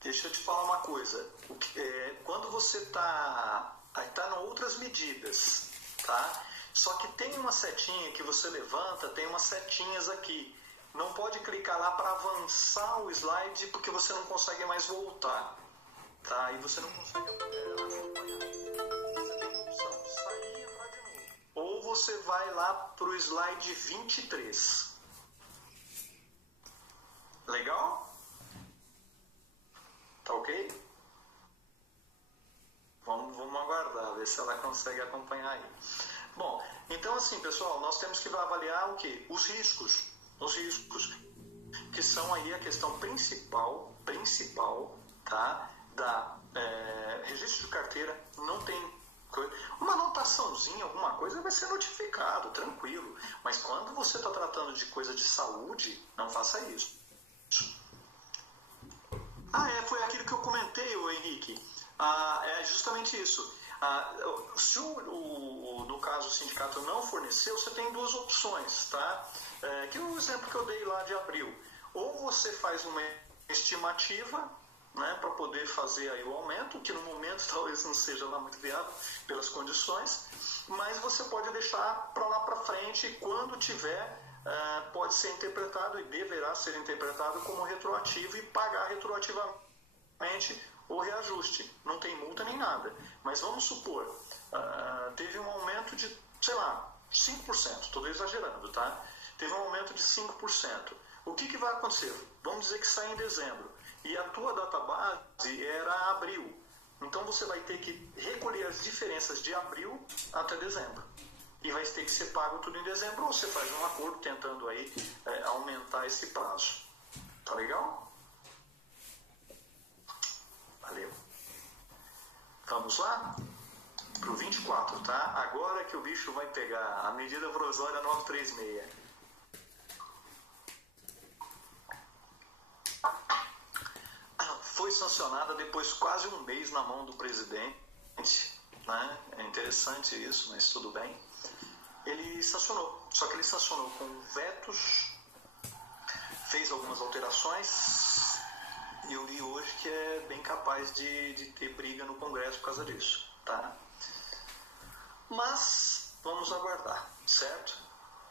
deixa eu te falar uma coisa. Quando você tá em outras medidas, tá? Só que tem uma setinha que você levanta, tem umas setinhas aqui. Não pode clicar lá para avançar o slide porque você não consegue mais voltar, tá? E você não consegue acompanhar. Você tem a opção de sair e entrar de novo. Ou você vai lá para o slide 23. Legal? Tá ok? Vamos aguardar, ver se ela consegue acompanhar aí. Bom, então assim, pessoal, nós temos que avaliar o quê? Os riscos, que são aí a questão principal, tá? Da registro de carteira. Não tem uma anotaçãozinha, alguma coisa vai ser notificado, tranquilo. Mas quando você está tratando de coisa de saúde, não faça isso. Foi aquilo que eu comentei, Henrique. É justamente isso. Se no caso o sindicato não forneceu, você tem duas opções, tá? Que é o exemplo que eu dei lá de abril. Ou você faz uma estimativa, né, para poder fazer aí o aumento, que no momento talvez não seja lá muito viável pelas condições, mas você pode deixar para lá para frente e quando tiver, pode ser interpretado e deverá ser interpretado como retroativo e pagar retroativamente o reajuste. Não tem multa nem nada. Mas vamos supor, teve um aumento de, 5%, estou exagerando, tá? Teve um aumento de 5%. O que vai acontecer? Vamos dizer que sai em dezembro. E a tua database era abril. Então você vai ter que recolher as diferenças de abril até dezembro. E vai ter que ser pago tudo em dezembro, ou você faz um acordo tentando aí aumentar esse prazo. Tá legal? Valeu. Vamos lá? Pro 24, tá? Agora que o bicho vai pegar a medida provisória 936. Foi sancionada depois quase um mês na mão do presidente, né? É interessante isso, mas tudo bem. Ele sancionou, só que ele sancionou com vetos, fez algumas alterações, e eu li hoje que é bem capaz de ter briga no Congresso por causa disso, tá? Mas vamos aguardar, certo?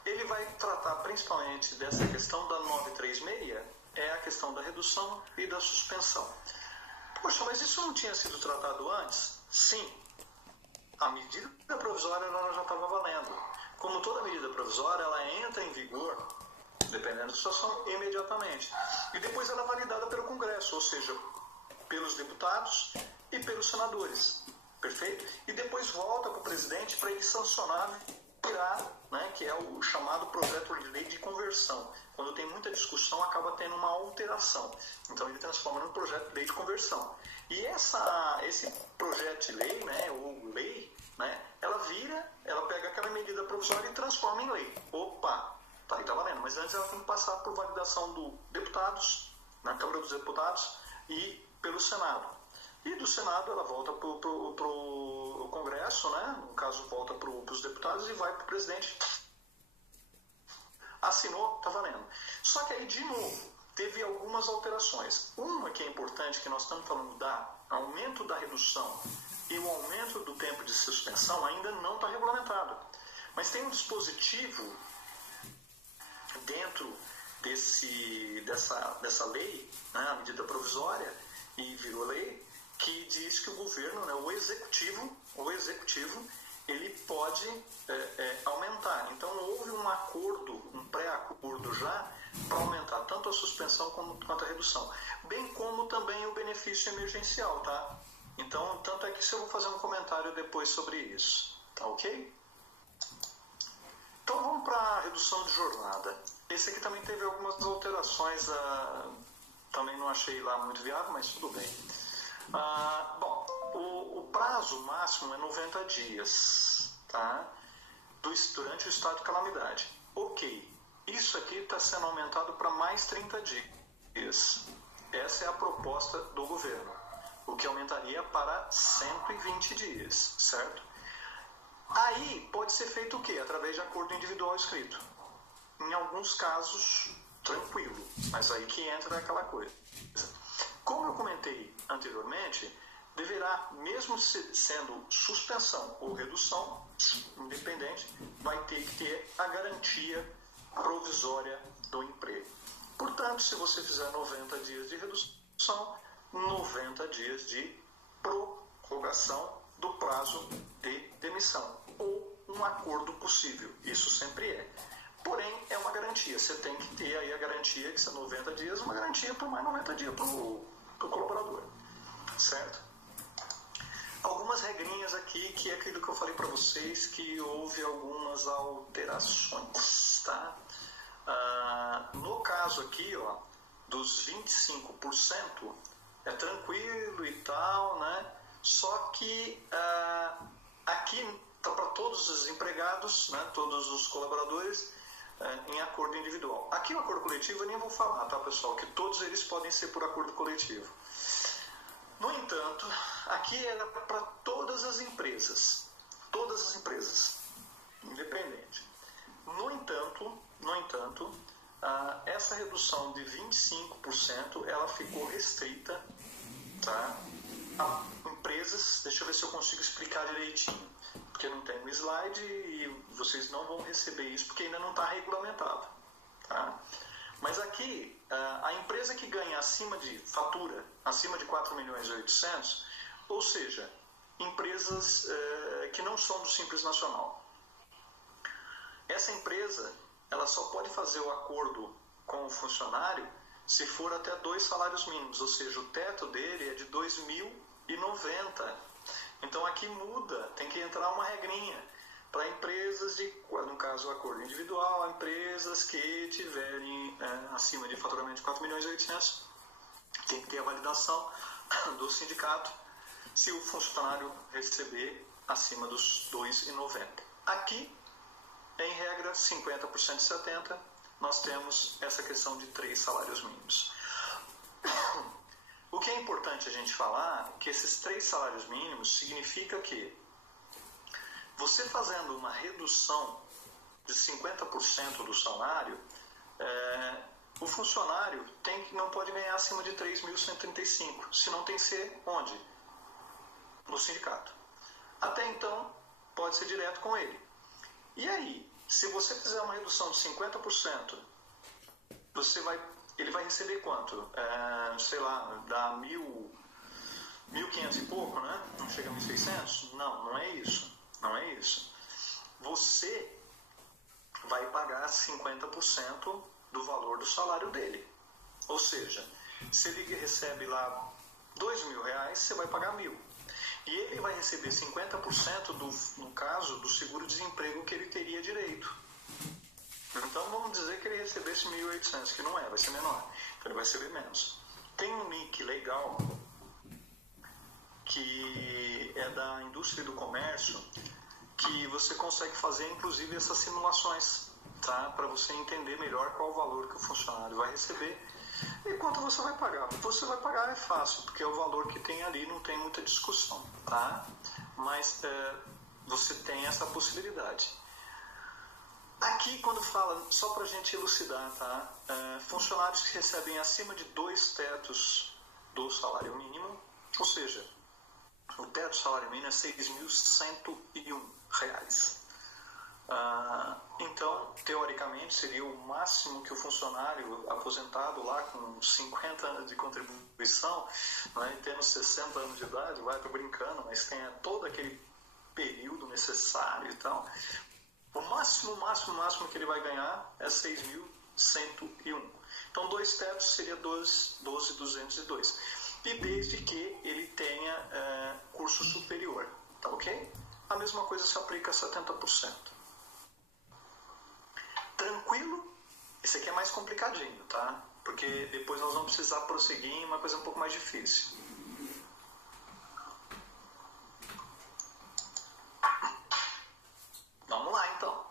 Ele vai tratar principalmente dessa questão da 936, é a questão da redução e da suspensão. Poxa, mas isso não tinha sido tratado antes? Sim. A medida provisória ela já estava valendo. Como toda medida provisória, ela entra em vigor, dependendo da situação, imediatamente. E depois ela é validada pelo Congresso, ou seja, pelos deputados e pelos senadores. Perfeito? E depois volta para o presidente para ele sancionar, né, que é o chamado projeto de lei de conversão. Quando tem muita discussão, acaba tendo uma alteração. Então ele transforma num projeto de lei de conversão. E esse projeto de lei, né, ou lei, né, ela pega aquela medida provisória e transforma em lei. Opa, tá aí, tá valendo. Mas antes ela tem que passar por validação dos deputados, na Câmara dos Deputados e pelo Senado. E do Senado ela volta para o Congresso, né? No caso volta para os deputados e vai para o presidente. Assinou, tá valendo. Só que aí, de novo, teve algumas alterações. Uma que é importante, que nós estamos falando da aumento da redução e o aumento do tempo de suspensão ainda não está regulamentado. Mas tem um dispositivo dentro dessa lei, né, a medida provisória, e virou lei, que diz que o governo, né, o executivo, ele pode aumentar. Então houve um acordo, um pré-acordo já, para aumentar tanto a suspensão quanto a redução. Bem como também o benefício emergencial, tá? Então, tanto é que eu vou fazer um comentário depois sobre isso, tá ok? Então vamos para a redução de jornada. Esse aqui também teve algumas alterações, também não achei lá muito viável, mas tudo bem. Bom, o prazo máximo é 90 dias, tá? Durante o estado de calamidade. Ok, isso aqui está sendo aumentado para mais 30 dias. Essa é a proposta do governo, o que aumentaria para 120 dias, certo? Aí pode ser feito o quê? Através de acordo individual escrito. Em alguns casos, tranquilo, mas aí que entra aquela coisa. Como eu comentei anteriormente, deverá, mesmo sendo suspensão ou redução, independente, vai ter que ter a garantia provisória do emprego. Portanto, se você fizer 90 dias de redução, 90 dias de prorrogação do prazo de demissão, ou um acordo possível. Isso sempre é. Porém, é uma garantia. Você tem que ter aí a garantia que são 90 dias, uma garantia por mais 90 dias para o colaborador. Certo? Algumas regrinhas aqui, que é aquilo que eu falei para vocês, que houve algumas alterações, tá? No caso aqui, ó, dos 25%, é tranquilo e tal, né? Só que aqui está para todos os empregados, né, todos os colaboradores, em acordo individual. Aqui o acordo coletivo eu nem vou falar, tá, pessoal? Que todos eles podem ser por acordo coletivo. No entanto, aqui era para todas as empresas, independente. No entanto, essa redução de 25%, ela ficou restrita, tá, a empresas. Deixa eu ver se eu consigo explicar direitinho, porque não tem um slide e vocês não vão receber isso porque ainda não está regulamentado, tá? Mas aqui, a empresa que ganha fatura acima de 4.800.000, ou seja, empresas que não são do Simples Nacional. Essa empresa, ela só pode fazer o acordo com o funcionário se for até 2 salários mínimos, ou seja, o teto dele é de 2.090. Então aqui muda, tem que entrar uma regrinha para empresas no caso o acordo individual, empresas que tiverem acima de faturamento de 4.800.000, tem que ter a validação do sindicato se o funcionário receber acima dos 2.090. Aqui, em regra, 50% de 70%, nós temos essa questão de 3 salários mínimos. O que é importante a gente falar é que esses 3 salários mínimos significa que você fazendo uma redução de 50% do salário, o funcionário não pode ganhar acima de 3.135, senão tem que ser onde? No sindicato. Até então, pode ser direto com ele. E aí, se você fizer uma redução de 50%, ele vai receber quanto? Sei lá, dá 1.500 e pouco, né? Não chega a 1.600? Não é isso. Não é isso. Você vai pagar 50% do valor do salário dele. Ou seja, se ele recebe lá R$2.000, você vai pagar 1.000. E ele vai receber 50% no caso do seguro-desemprego que ele teria direito. Então vamos dizer que ele recebesse 1.800, que não vai ser menor. Então ele vai receber menos. Tem um link legal que é da indústria do comércio, que você consegue fazer inclusive essas simulações, tá? Para você entender melhor qual o valor que o funcionário vai receber e quanto você vai pagar. Você vai pagar é fácil, porque é o valor que tem ali, não tem muita discussão, tá? Mas você tem essa possibilidade. Aqui, quando fala, só para a gente elucidar, tá? Funcionários que recebem acima de 2 tetos do salário mínimo, ou seja, o teto do salário mínimo é R$6.101. Então, teoricamente, seria o máximo que o funcionário aposentado lá com 50 anos de contribuição, né, tendo 60 anos de idade, estou brincando, mas tenha todo aquele período necessário e tal. O máximo que ele vai ganhar é 6.101. Então, 2 tetos seria 12.202. E desde que ele tenha curso superior, tá ok? A mesma coisa se aplica a 70%. Tranquilo? Esse aqui é mais complicadinho, tá? Porque depois nós vamos precisar prosseguir em uma coisa um pouco mais difícil. Vamos lá, então.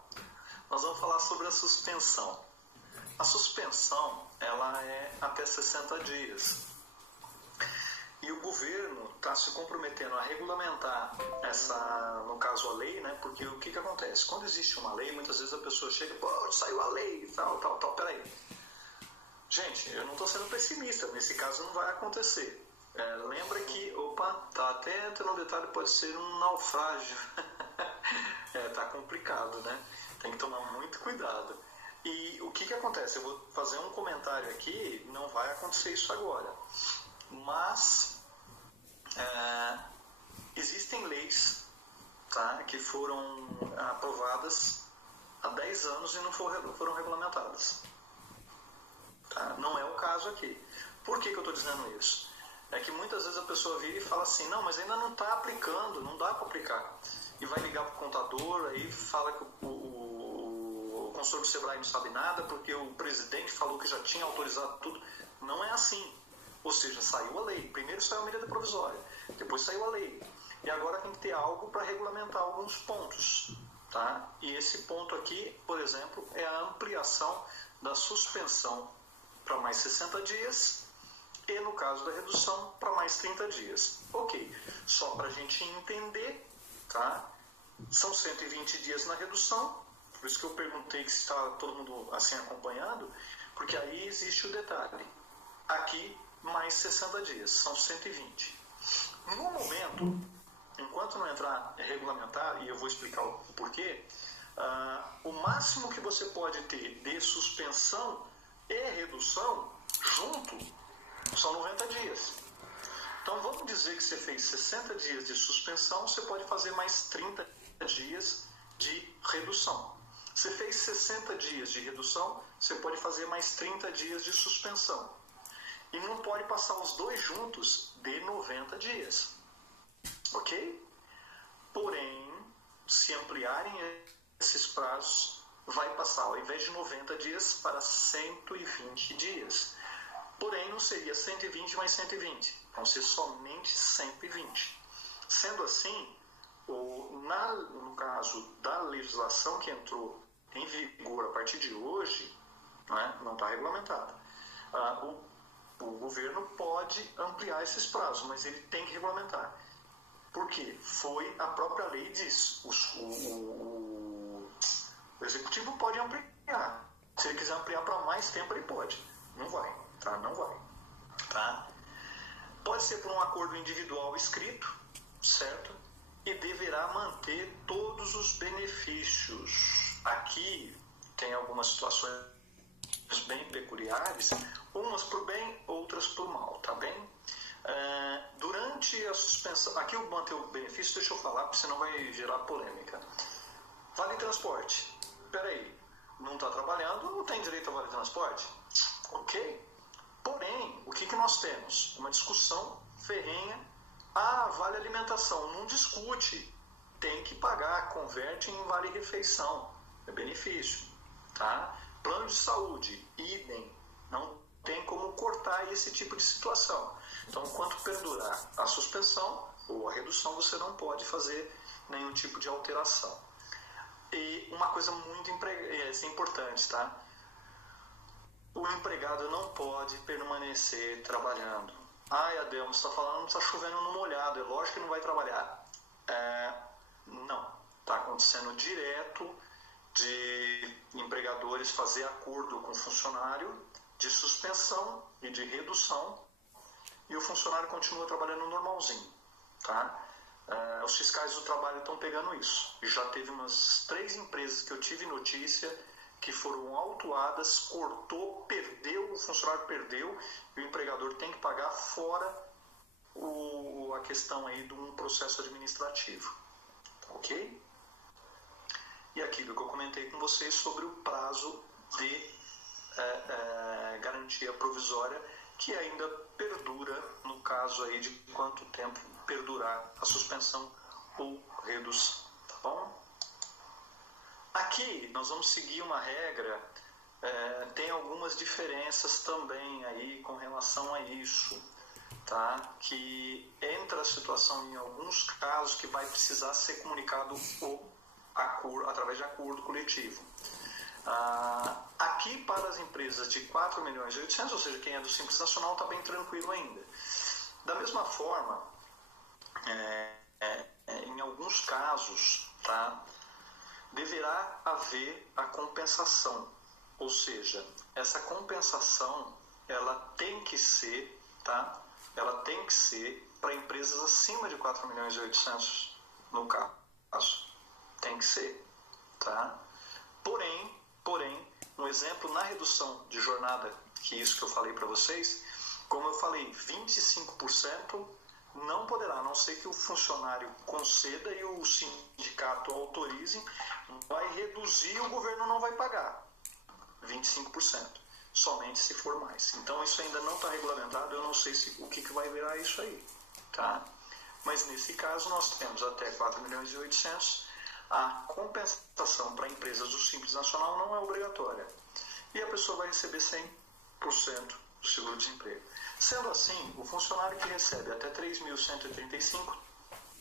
Nós vamos falar sobre a suspensão. A suspensão, ela é até 60 dias. E o governo está se comprometendo a regulamentar no caso a lei, né? Porque o que acontece? Quando existe uma lei, muitas vezes a pessoa chega, pô, saiu a lei, tal, peraí. Gente, eu não estou sendo pessimista, nesse caso não vai acontecer. Lembra que, tá até tendo um detalhe, pode ser um naufrágio. Tá complicado, né? Tem que tomar muito cuidado. E o que acontece? Eu vou fazer um comentário aqui, não vai acontecer isso agora. Mas existem leis, tá, que foram aprovadas há 10 anos e não foram regulamentadas. Tá? Não é o caso aqui. Por que eu estou dizendo isso? É que muitas vezes a pessoa vira e fala assim, não, mas ainda não está aplicando, não dá para aplicar. E vai ligar para o contador, aí fala que o consultor do Sebrae não sabe nada, porque o presidente falou que já tinha autorizado tudo. Não é assim. Ou seja, saiu a lei. Primeiro saiu a medida provisória, depois saiu a lei. E agora tem que ter algo para regulamentar alguns pontos. Tá? E esse ponto aqui, por exemplo, é a ampliação da suspensão para mais 60 dias e, no caso da redução, para mais 30 dias. Ok, só para a gente entender, tá? São 120 dias na redução, por isso que eu perguntei se está todo mundo assim acompanhando, porque aí existe o detalhe. Aqui, mais 60 dias, são 120. No momento, enquanto não entrar regulamentar, e eu vou explicar o porquê, o máximo que você pode ter de suspensão e redução junto são 90 dias. Então vamos dizer que você fez 60 dias de suspensão, você pode fazer mais 30 dias de redução. Você fez 60 dias de redução, você pode fazer mais 30 dias de suspensão. E não pode passar os dois juntos de 90 dias. Ok? Porém, se ampliarem esses prazos, vai passar, ao invés de 90 dias, para 120 dias. Porém, não seria 120 mais 120. Vão ser somente 120. Sendo assim, no caso da legislação que entrou em vigor a partir de hoje, né, não está regulamentado. O governo pode ampliar esses prazos, mas ele tem que regulamentar. Por quê? Foi a própria lei diz. O executivo pode ampliar. Se ele quiser ampliar para mais tempo, ele pode. Não vai, tá? Não vai. Tá? Pode ser por um acordo individual escrito, certo? E deverá manter todos os benefícios. Aqui tem algumas situações bem peculiares, umas por bem, outras por mal, tá bem? Durante a suspensão, aqui eu manter o benefício, deixa eu falar, porque senão vai gerar polêmica. Vale transporte, peraí, não está trabalhando, não tem direito a vale transporte? Ok? Porém, o que nós temos? Uma discussão ferrenha. Vale alimentação, não discute, tem que pagar, converte em vale refeição, é benefício, tá? Plano de saúde, idem, não tem como cortar esse tipo de situação. Então, enquanto perdurar a suspensão ou a redução, você não pode fazer nenhum tipo de alteração. E uma coisa muito importante, tá? O empregado não pode permanecer trabalhando. Adelmo, você está falando que está chovendo no molhado, é lógico que não vai trabalhar. Não, está acontecendo direto de empregadores fazer acordo com o funcionário de suspensão e de redução e o funcionário continua trabalhando normalzinho, tá? Os fiscais do trabalho estão pegando isso. E já teve umas 3 empresas que eu tive notícia que foram autuadas, cortou, perdeu, o funcionário perdeu e o empregador tem que pagar fora a questão aí de um processo administrativo, ok? E aquilo que eu comentei com vocês sobre o prazo de garantia provisória que ainda perdura, no caso aí de quanto tempo perdurar a suspensão ou redução, tá bom? Aqui nós vamos seguir uma regra, tem algumas diferenças também aí com relação a isso, tá? Que entra a situação em alguns casos que vai precisar ser comunicado através de acordo coletivo. Aqui para as empresas de 4 milhões e 800, ou seja, quem é do Simples Nacional está bem tranquilo ainda. Da mesma forma, em alguns casos, tá, deverá haver a compensação, ou seja, essa compensação ela tem que ser, tá? Ela tem que ser para empresas acima de 4 milhões e 800 no caso, tem que ser, tá? Porém, um exemplo na redução de jornada, que é isso que eu falei para vocês, como eu falei, 25% não poderá, a não ser que o funcionário conceda e o sindicato autorize, vai reduzir e o governo não vai pagar 25%, somente se for mais. Então isso ainda não está regulamentado, eu não sei o que vai virar isso aí, tá? Mas nesse caso nós temos até 4 milhões e 800, a compensação para empresas do Simples Nacional não é obrigatória. E a pessoa vai receber 100% do seguro-desemprego. Sendo assim, o funcionário que recebe até 3.135,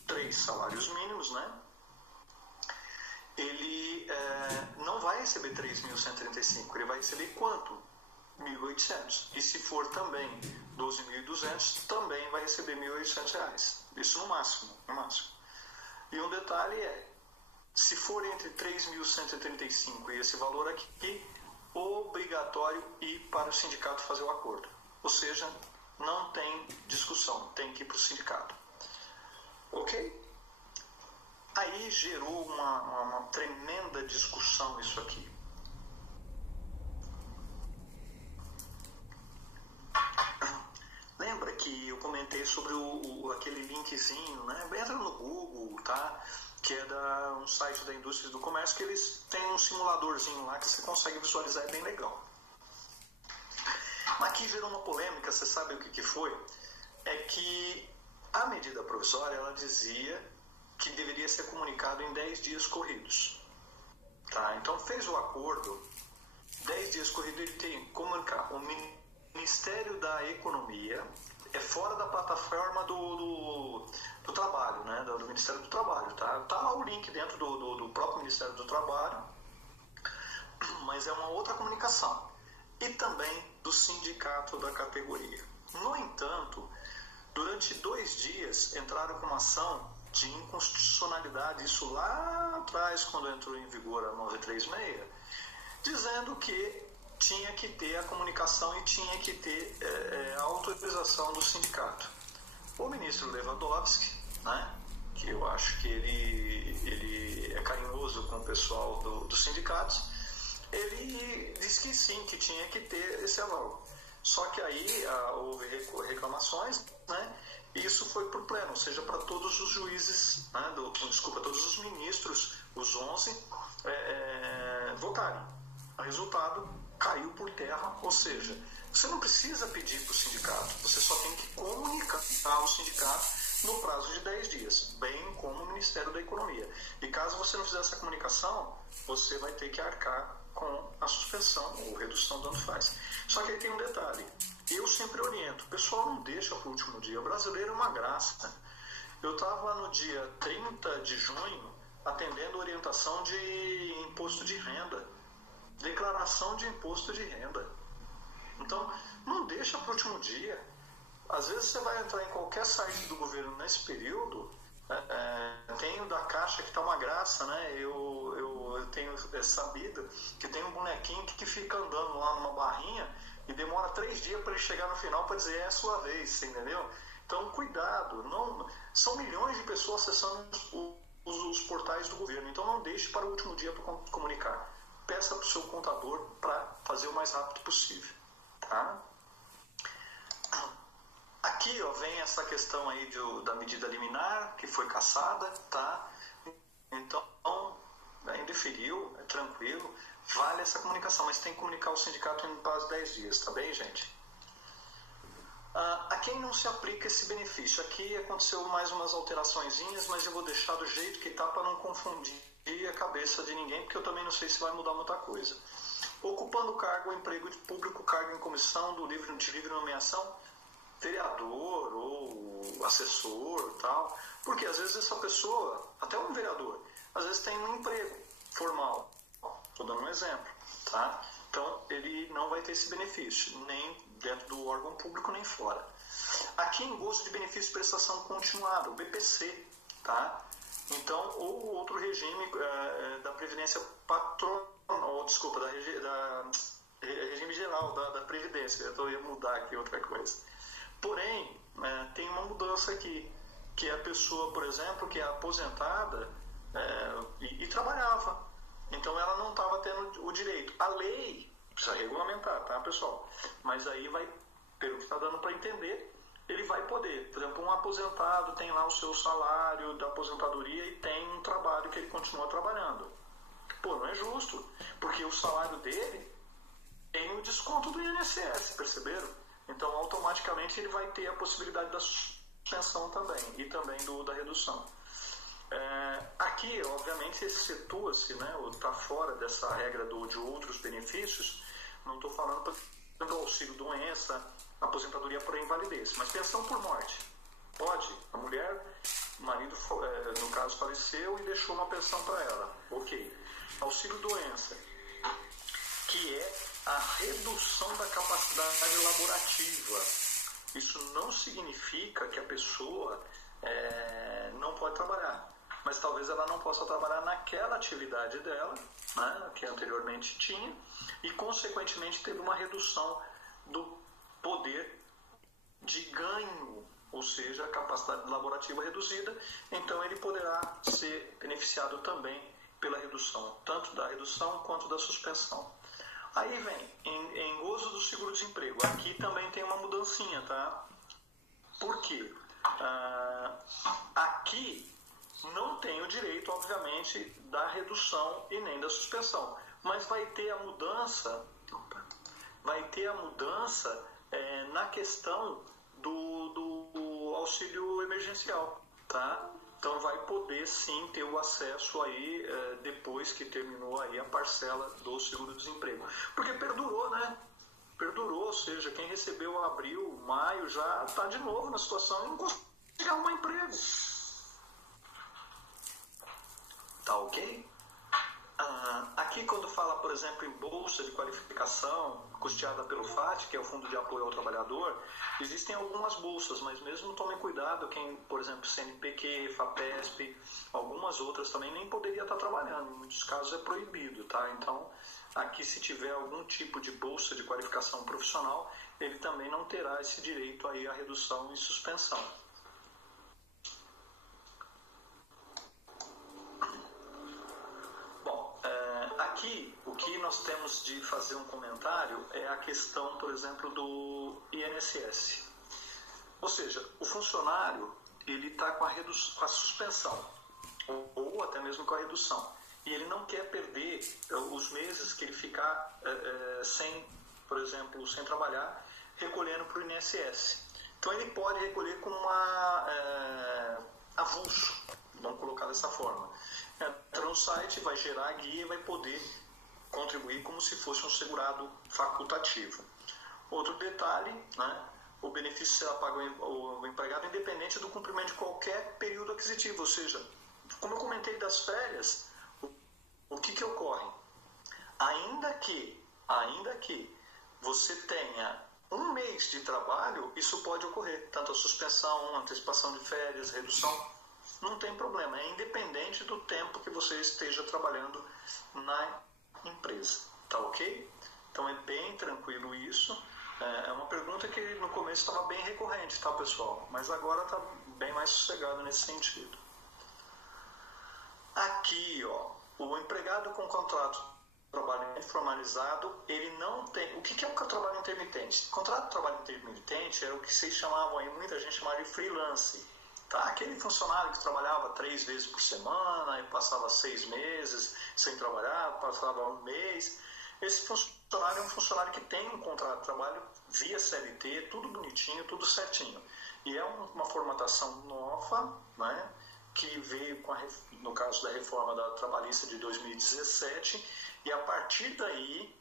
3 salários mínimos, né? Ele não vai receber 3.135, ele vai receber quanto? 1.800. E se for também 12.200, também vai receber R$1.800. Isso no máximo, no máximo. E um detalhe se for entre 3.135 e esse valor aqui, obrigatório ir para o sindicato fazer o acordo. Ou seja, não tem discussão, tem que ir para o sindicato. Ok? Aí gerou uma tremenda discussão isso aqui. Lembra que eu comentei sobre aquele linkzinho, né? Entra no Google, tá? Que é um site da indústria do comércio, que eles têm um simuladorzinho lá que você consegue visualizar, é bem legal. Aqui gerou uma polêmica, você sabe o que foi? É que a medida provisória, ela dizia que deveria ser comunicado em 10 dias corridos. Tá? Então fez o acordo, 10 dias corridos ele tem que comunicar. O Ministério da Economia é fora da plataforma do trabalho, né? Do Ministério do Trabalho, tá? Tá lá o link dentro do próprio Ministério do Trabalho, mas é uma outra comunicação. E também do sindicato da categoria. No entanto, durante 2 dias entraram com uma ação de inconstitucionalidade, isso lá atrás, quando entrou em vigor a 936, dizendo que tinha que ter a comunicação e tinha que ter a autorização do sindicato. O ministro Lewandowski, né, que eu acho que ele é carinhoso com o pessoal dos sindicatos, ele disse que sim, que tinha que ter esse aval. Só que aí houve reclamações, né, e isso foi para o pleno, ou seja, para todos os juízes, né, todos os ministros, os 11, votarem. O resultado caiu por terra, ou seja, você não precisa pedir para o sindicato, você só tem que comunicar ao sindicato no prazo de 10 dias, bem como o Ministério da Economia. E caso você não fizer essa comunicação, você vai ter que arcar com a suspensão ou redução, tanto faz. Só que aí tem um detalhe, eu sempre oriento, o pessoal não deixa para o último dia, o brasileiro é uma graça. Eu estava no dia 30 de junho atendendo orientação de imposto de renda, declaração de imposto de renda. Então, não deixa para o último dia. Às vezes você vai entrar em qualquer site do governo nesse período, tem o da Caixa que está uma graça, né? Eu tenho sabido que tem um bonequinho que fica andando lá numa barrinha e demora 3 dias para ele chegar no final para dizer é a sua vez, você entendeu? Então, cuidado. São milhões de pessoas acessando os portais do governo, então não deixe para o último dia para comunicar. Peça para o seu contador para fazer o mais rápido possível, tá? Aqui vem essa questão aí da medida liminar que foi cassada, tá? Então, indeferiu, é tranquilo, vale essa comunicação, mas tem que comunicar ao sindicato em prazo de 10 dias, tá bem, gente? A quem não se aplica esse benefício? Aqui aconteceu mais umas alteraçõezinhas, mas eu vou deixar do jeito que está para não confundir a cabeça de ninguém, porque eu também não sei se vai mudar muita coisa. Ocupando cargo ou emprego público, cargo em comissão de livre nomeação, vereador ou assessor, tal, porque às vezes essa pessoa, até um vereador, às vezes tem um emprego formal, estou dando um exemplo, tá? Então ele não vai ter esse benefício, nem dentro do órgão público, nem fora. Aqui em gozo de benefício de prestação continuada, o BPC, tá? Então, ou outro regime da Previdência patronal, desculpa, regime geral da Previdência, eu ia mudar aqui outra coisa. Porém, tem uma mudança aqui, que é a pessoa, por exemplo, que é aposentada e trabalhava. Então ela não estava tendo o direito. A lei precisa regulamentar, tá, pessoal? Mas aí vai, pelo que está dando para entender, ele vai poder. Por exemplo, um aposentado tem lá o seu salário da aposentadoria e tem um trabalho que ele continua trabalhando. Pô, não é justo, porque o salário dele tem o desconto do INSS, perceberam? Então, automaticamente, ele vai ter a possibilidade da suspensão também, e também da redução. Aqui, obviamente, excetua-se, né, ou está fora dessa regra de outros benefícios. Não estou falando do auxílio-doença, aposentadoria por invalidez, mas pensão por morte. Pode? A mulher, o marido, no caso, faleceu e deixou uma pensão para ela. Ok. Auxílio-doença, que é a redução da capacidade laborativa. Isso não significa que a pessoa não pode trabalhar, mas talvez ela não possa trabalhar naquela atividade dela, né, que anteriormente tinha, e consequentemente teve uma redução do poder de ganho, ou seja, a capacidade laborativa reduzida. Então ele poderá ser beneficiado também pela redução, tanto da redução quanto da suspensão. Aí vem, em gozo do seguro-desemprego, aqui também tem uma mudancinha, tá? Por quê? Aqui não tem o direito, obviamente, da redução e nem da suspensão, mas vai ter a mudança, na questão do auxílio emergencial, tá? Então vai poder sim ter o acesso aí depois que terminou aí a parcela do seguro-desemprego. Porque perdurou, né? Perdurou, ou seja, quem recebeu abril, maio já está de novo na situação e não consegue arrumar emprego. Tá ok? Aqui quando fala, por exemplo, em bolsa de qualificação custeada pelo FAT, que é o Fundo de Apoio ao Trabalhador, existem algumas bolsas, mas mesmo tomem cuidado, quem, por exemplo, CNPq, FAPESP, algumas outras também nem poderia estar trabalhando, em muitos casos é proibido, tá? Então, aqui se tiver algum tipo de bolsa de qualificação profissional, ele também não terá esse direito aí à redução e suspensão. Aqui, o que nós temos de fazer um comentário é a questão, por exemplo, do INSS. Ou seja, o funcionário ele está com a suspensão, ou até mesmo com a redução. E ele não quer perder os meses que ele ficar por exemplo, sem trabalhar, recolhendo para o INSS. Então ele pode recolher com avulso, vamos colocar dessa forma. Entra no site, vai gerar a guia e vai poder contribuir como se fosse um segurado facultativo. Outro detalhe, né, o benefício será pago ao empregado independente do cumprimento de qualquer período aquisitivo, ou seja, como eu comentei das férias, o que ocorre? Ainda que você tenha um mês de trabalho, isso pode ocorrer, tanto a suspensão, antecipação de férias, redução, não tem problema, é independente do tempo que você esteja trabalhando na empresa, tá ok? Então é bem tranquilo isso, é uma pergunta que no começo estava bem recorrente, tá pessoal? Mas agora está bem mais sossegado nesse sentido. Aqui, ó, o empregado com contrato de trabalho formalizado, ele não tem... O que é o trabalho intermitente? O contrato de trabalho intermitente é o que vocês chamavam aí, muita gente chamava de freelance. Tá? Aquele funcionário que trabalhava 3 vezes por semana e passava 6 meses sem trabalhar, passava um mês. Esse funcionário funcionário é um funcionário que tem um contrato de trabalho via CLT, tudo bonitinho, tudo certinho. E é uma formatação nova, né, que veio, no caso da reforma da trabalhista de 2017, e a partir daí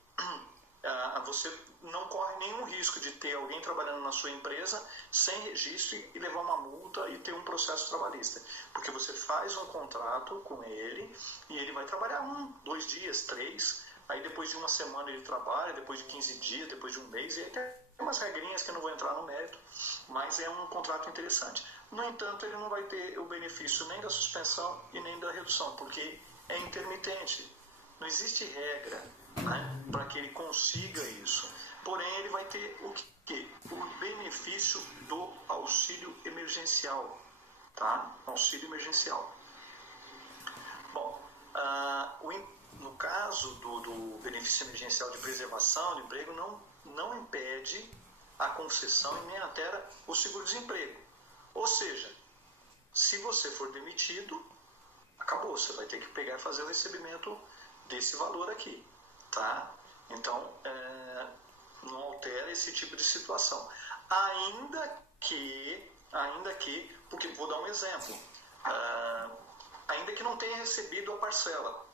você não corre nenhum risco de ter alguém trabalhando na sua empresa sem registro e levar uma multa e ter um processo trabalhista. Porque você faz um contrato com ele e ele vai trabalhar 1, 2 dias, 3, aí depois de uma semana ele trabalha, depois de 15 dias, depois de um mês, e aí tem umas regrinhas que eu não vou entrar no mérito, mas é um contrato interessante. No entanto, ele não vai ter o benefício nem da suspensão e nem da redução, porque é intermitente. Não existe regra, né, para que ele consiga isso. Porém, ele vai ter o quê? O benefício do auxílio emergencial. Tá? Auxílio emergencial. Bom, no caso do benefício emergencial de preservação de emprego, não impede a concessão e nem altera o seguro-desemprego. Ou seja, se você for demitido, acabou, você vai ter que pegar e fazer o recebimento desse valor aqui, tá? Então, não altera esse tipo de situação. Ainda que, porque vou dar um exemplo, ainda que não tenha recebido a parcela,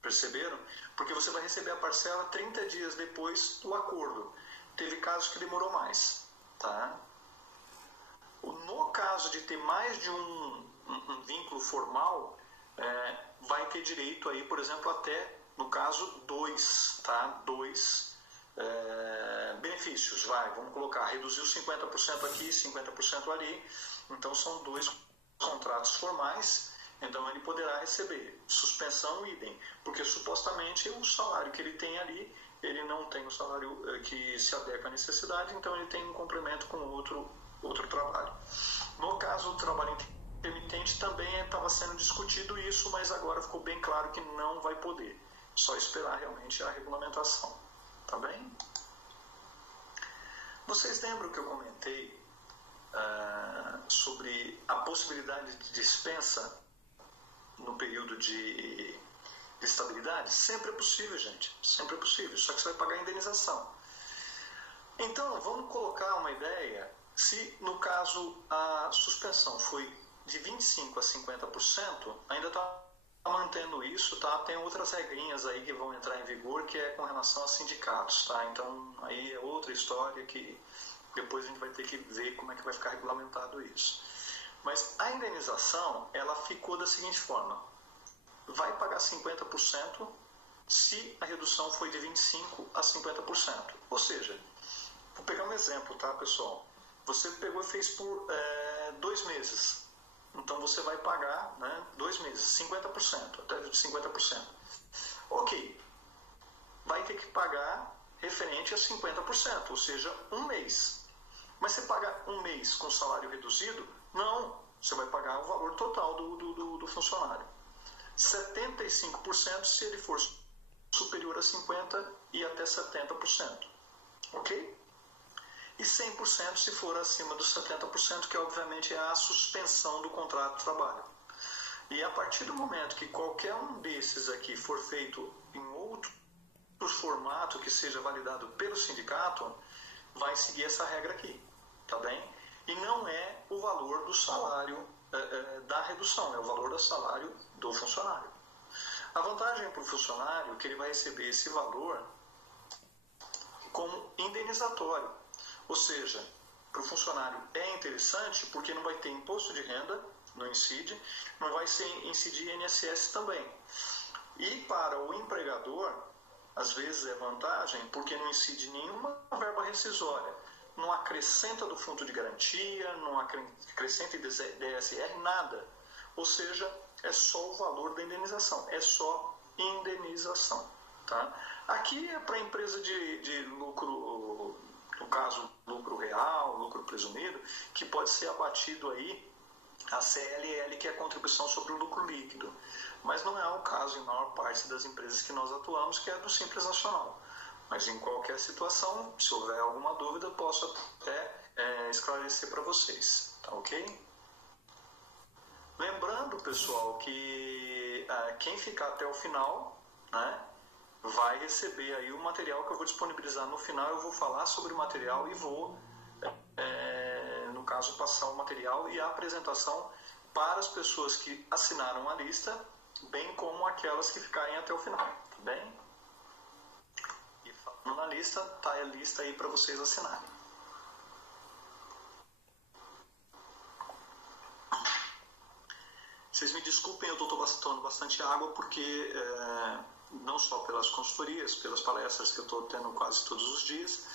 perceberam? Porque você vai receber a parcela 30 dias depois do acordo. Teve casos que demorou mais, tá? No caso de ter mais de um vínculo formal, vai ter direito aí, por exemplo, até, no caso, 2, tá? 2 benefícios, vamos colocar, reduziu 50% aqui, 50% ali, então são 2 contratos formais, então ele poderá receber suspensão idem, porque supostamente o salário que ele tem ali, ele não tem o salário que se adequa à necessidade, então ele tem um complemento com outro trabalho. No caso do trabalho intermitente também estava sendo discutido isso, mas agora ficou bem claro que não vai poder. Só esperar realmente a regulamentação. Tá bem? Vocês lembram que eu comentei sobre a possibilidade de dispensa no período de estabilidade? Sempre é possível, gente. Sempre é possível. Só que você vai pagar a indenização. Então, vamos colocar uma ideia. Se, no caso, a suspensão foi de 25% a 50%, ainda está mantendo isso, tá? Tem outras regrinhas aí que vão entrar em vigor, que é com relação a sindicatos, tá? Então, aí é outra história que depois a gente vai ter que ver como é que vai ficar regulamentado isso. Mas a indenização, ela ficou da seguinte forma: vai pagar 50% se a redução foi de 25% a 50%. Ou seja, vou pegar um exemplo, tá, pessoal? Você pegou e fez por 2 meses. Então você vai pagar, né, 2 meses, 50%, até de 50%. Ok, vai ter que pagar referente a 50%, ou seja, 1 mês. Mas você paga 1 mês com salário reduzido? Não, você vai pagar o valor total do funcionário. 75% se ele for superior a 50% e até 70%. Ok? E 100% se for acima dos 70%, que obviamente é a suspensão do contrato de trabalho. E a partir do momento que qualquer um desses aqui for feito em outro formato que seja validado pelo sindicato, vai seguir essa regra aqui, tá bem? E não é o valor do salário da redução, é o valor do salário do funcionário. A vantagem para o funcionário é que ele vai receber esse valor como indenizatório. Ou seja, para o funcionário é interessante porque não vai ter imposto de renda, não incide, não vai incidir INSS também. E para o empregador, às vezes é vantagem porque não incide nenhuma verba rescisória, não acrescenta do fundo de garantia, não acrescenta DSR, nada. Ou seja, é só o valor da indenização, é só indenização. Tá? Aqui é para a empresa de lucro, no caso, lucro real, lucro presumido, que pode ser abatido aí a CLL, que é a contribuição sobre o lucro líquido. Mas não é o caso em maior parte das empresas que nós atuamos, que é do Simples Nacional. Mas em qualquer situação, se houver alguma dúvida, eu posso até esclarecer para vocês. Tá ok? Lembrando, pessoal, que quem ficar até o final, né, vai receber aí o material que eu vou disponibilizar no final. Eu vou falar sobre o material e vou, no caso, passar o material e a apresentação para as pessoas que assinaram a lista, bem como aquelas que ficarem até o final, tá bem? E falando na lista, tá a lista aí para vocês assinarem. Vocês me desculpem, eu estou tomando bastante água porque não só pelas consultorias, pelas palestras que eu estou tendo quase todos os dias,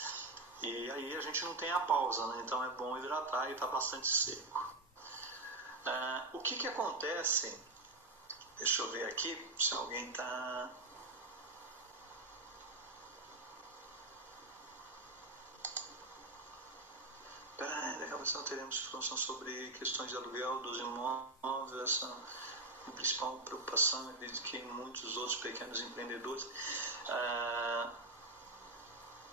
e aí a gente não tem a pausa, né? Então é bom hidratar e está bastante seco. O que acontece? Deixa eu ver aqui se alguém está... Peraí, daqui a pouco teremos informação sobre questões de aluguel dos imóveis. Essa a principal preocupação é que muitos outros pequenos empreendedores...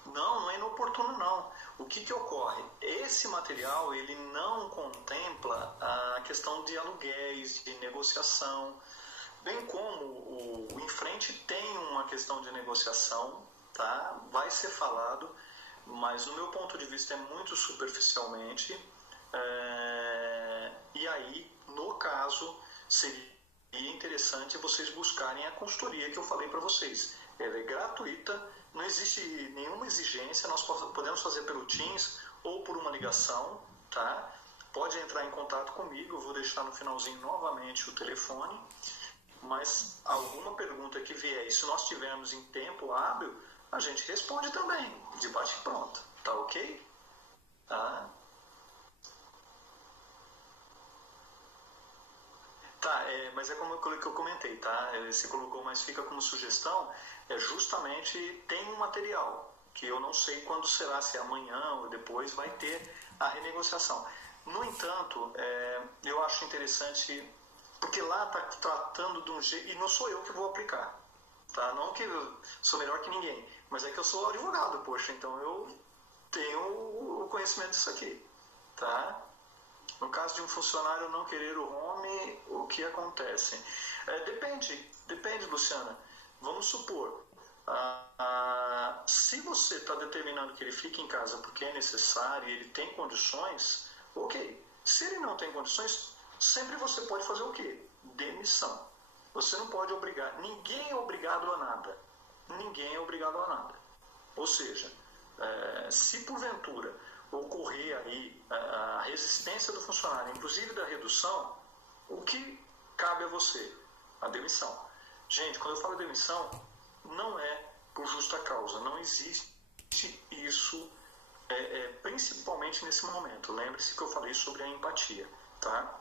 Não é inoportuno não. O que ocorre? Esse material ele não contempla a questão de aluguéis, de negociação, bem como o em frente tem uma questão de negociação, tá? Vai ser falado, mas no meu ponto de vista é muito superficialmente, e aí, no caso, seria interessante vocês buscarem a consultoria que eu falei para vocês. Ela é gratuita, não existe nenhuma exigência, nós podemos fazer pelo Teams ou por uma ligação, tá? Pode entrar em contato comigo, eu vou deixar no finalzinho novamente o telefone, mas alguma pergunta que vier, e se nós tivermos em tempo hábil, a gente responde também, de bate pronto, tá ok? Tá? Tá, mas é como eu comentei, tá? Você colocou, mas fica como sugestão, justamente tem um material, que eu não sei quando será, se é amanhã ou depois, vai ter a renegociação. No entanto, eu acho interessante, porque lá está tratando de um jeito, e não sou eu que vou aplicar, tá? Não que eu sou melhor que ninguém, mas é que eu sou advogado, poxa, então eu tenho o conhecimento disso aqui, tá? No caso de um funcionário não querer o home, o que acontece? Depende, Luciana. Vamos supor, se você está determinando que ele fique em casa porque é necessário e ele tem condições, ok. Se ele não tem condições, sempre você pode fazer o quê? Demissão. Você não pode obrigar. Ninguém é obrigado a nada. Ninguém é obrigado a nada. Ou seja, se porventura ocorrer aí a resistência do funcionário, inclusive da redução, o que cabe a você? A demissão. Gente, quando eu falo demissão, não é por justa causa, não existe isso, principalmente nesse momento. Lembre-se que eu falei sobre a empatia, tá?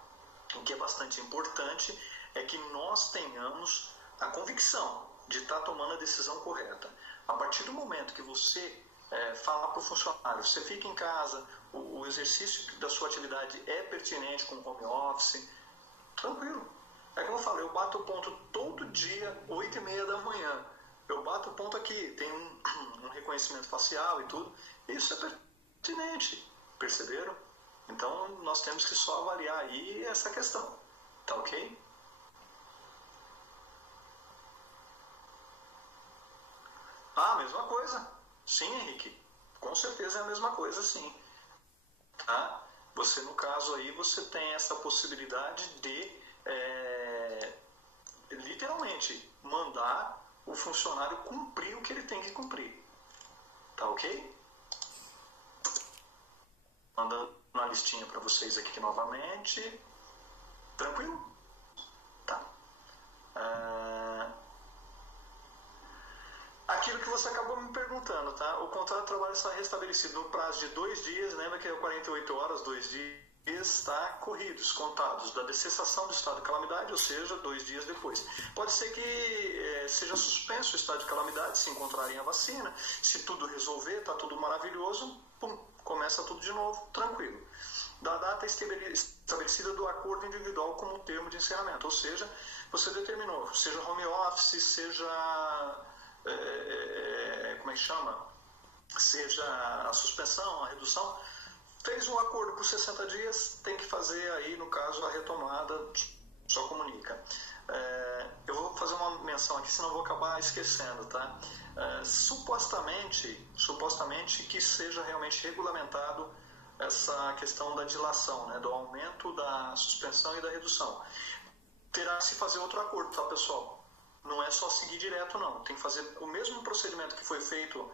O que é bastante importante é que nós tenhamos a convicção de estar tomando a decisão correta. A partir do momento que você fala para o funcionário, você fica em casa, o exercício da sua atividade é pertinente com o home office, tranquilo. É como eu falo, eu bato o ponto todo dia, 8h30 da manhã. Eu bato o ponto aqui, tem um reconhecimento facial e tudo. Isso é pertinente, perceberam? Então, nós temos que só avaliar aí essa questão, tá ok? Mesma coisa. Sim, Henrique. Com certeza é a mesma coisa, sim. Tá? Você, no caso aí, você tem essa possibilidade de, literalmente, mandar o funcionário cumprir o que ele tem que cumprir. Tá ok? Mandando uma listinha para vocês aqui novamente. Tranquilo? Tá. Aquilo que você acabou me perguntando, tá? O contrato de trabalho está restabelecido no prazo de 2 dias, lembra que é 48 horas, 2 dias, tá? Corridos, contados, da cessação do estado de calamidade, ou seja, 2 dias depois. Pode ser que seja suspenso o estado de calamidade, se encontrarem a vacina, se tudo resolver, tá tudo maravilhoso, pum, começa tudo de novo, tranquilo. Da data estabelecida do acordo individual como termo de encerramento, ou seja, você determinou, seja home office, seja... como é que chama? Seja a suspensão, a redução, fez um acordo por 60 dias, tem que fazer aí, no caso, a retomada só comunica. Eu vou fazer uma menção aqui, senão eu vou acabar esquecendo, tá? Supostamente que seja realmente regulamentado essa questão da dilação, né, do aumento da suspensão e da redução. Terá que se fazer outro acordo, tá, pessoal? Não é só seguir direto, não. Tem que fazer o mesmo procedimento que foi feito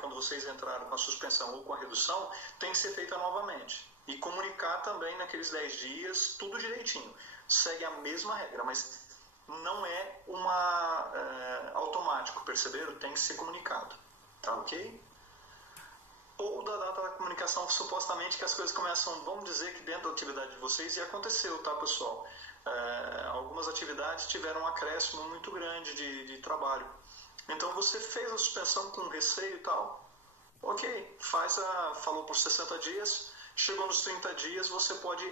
quando vocês entraram com a suspensão ou com a redução, tem que ser feita novamente. E comunicar também naqueles 10 dias, tudo direitinho. Segue a mesma regra, mas não é automático, perceberam? Tem que ser comunicado, tá ok? Ou da data da comunicação, supostamente que as coisas começam, vamos dizer que dentro da atividade de vocês, e aconteceu, tá, pessoal? Algumas atividades tiveram um acréscimo muito grande de trabalho. Então você fez a suspensão com receio e tal, ok, falou por 60 dias, chegou nos 30 dias, você pode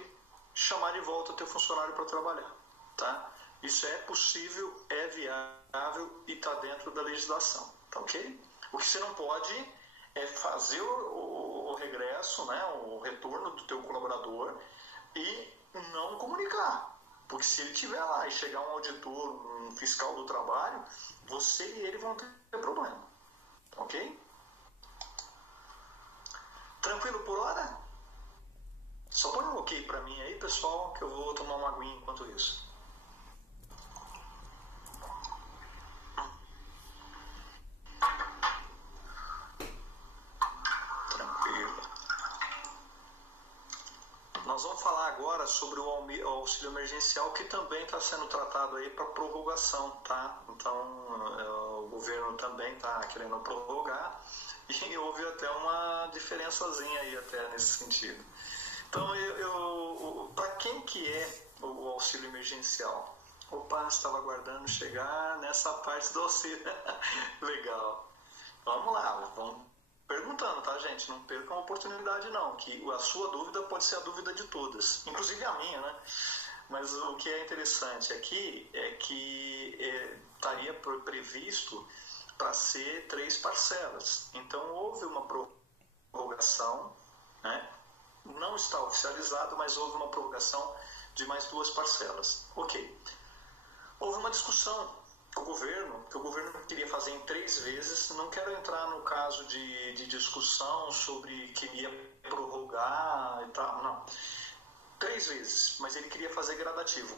chamar de volta o teu funcionário para trabalhar, tá? Isso é possível, é viável e está dentro da legislação, tá ok? O que você não pode é fazer o regresso, né, o retorno do teu colaborador e não comunicar. Porque se ele estiver lá e chegar um auditor, um fiscal do trabalho, você e ele vão ter problema, ok? Tranquilo por hora? Só põe um ok para mim aí, pessoal, que eu vou tomar uma aguinha enquanto isso. Nós vamos falar agora sobre o auxílio emergencial, que também está sendo tratado aí para prorrogação, tá? Então, o governo também está querendo prorrogar e houve até uma diferençazinha aí até nesse sentido. Então, para quem que é o auxílio emergencial? Opa, estava aguardando chegar nessa parte do auxílio. Legal. Vamos lá, vamos perguntando, tá, gente? Não percam a oportunidade, não, que a sua dúvida pode ser a dúvida de todas, inclusive a minha, né? Mas o que é interessante aqui é que estaria previsto para ser 3 parcelas. Então, houve uma prorrogação, né? Não está oficializado, mas houve uma prorrogação de mais 2 parcelas. Ok. Houve uma discussão com o governo, que o governo queria fazer em 3 vezes. Não quero entrar no caso de discussão sobre que ia prorrogar e tal, não. 3 vezes, mas ele queria fazer gradativo,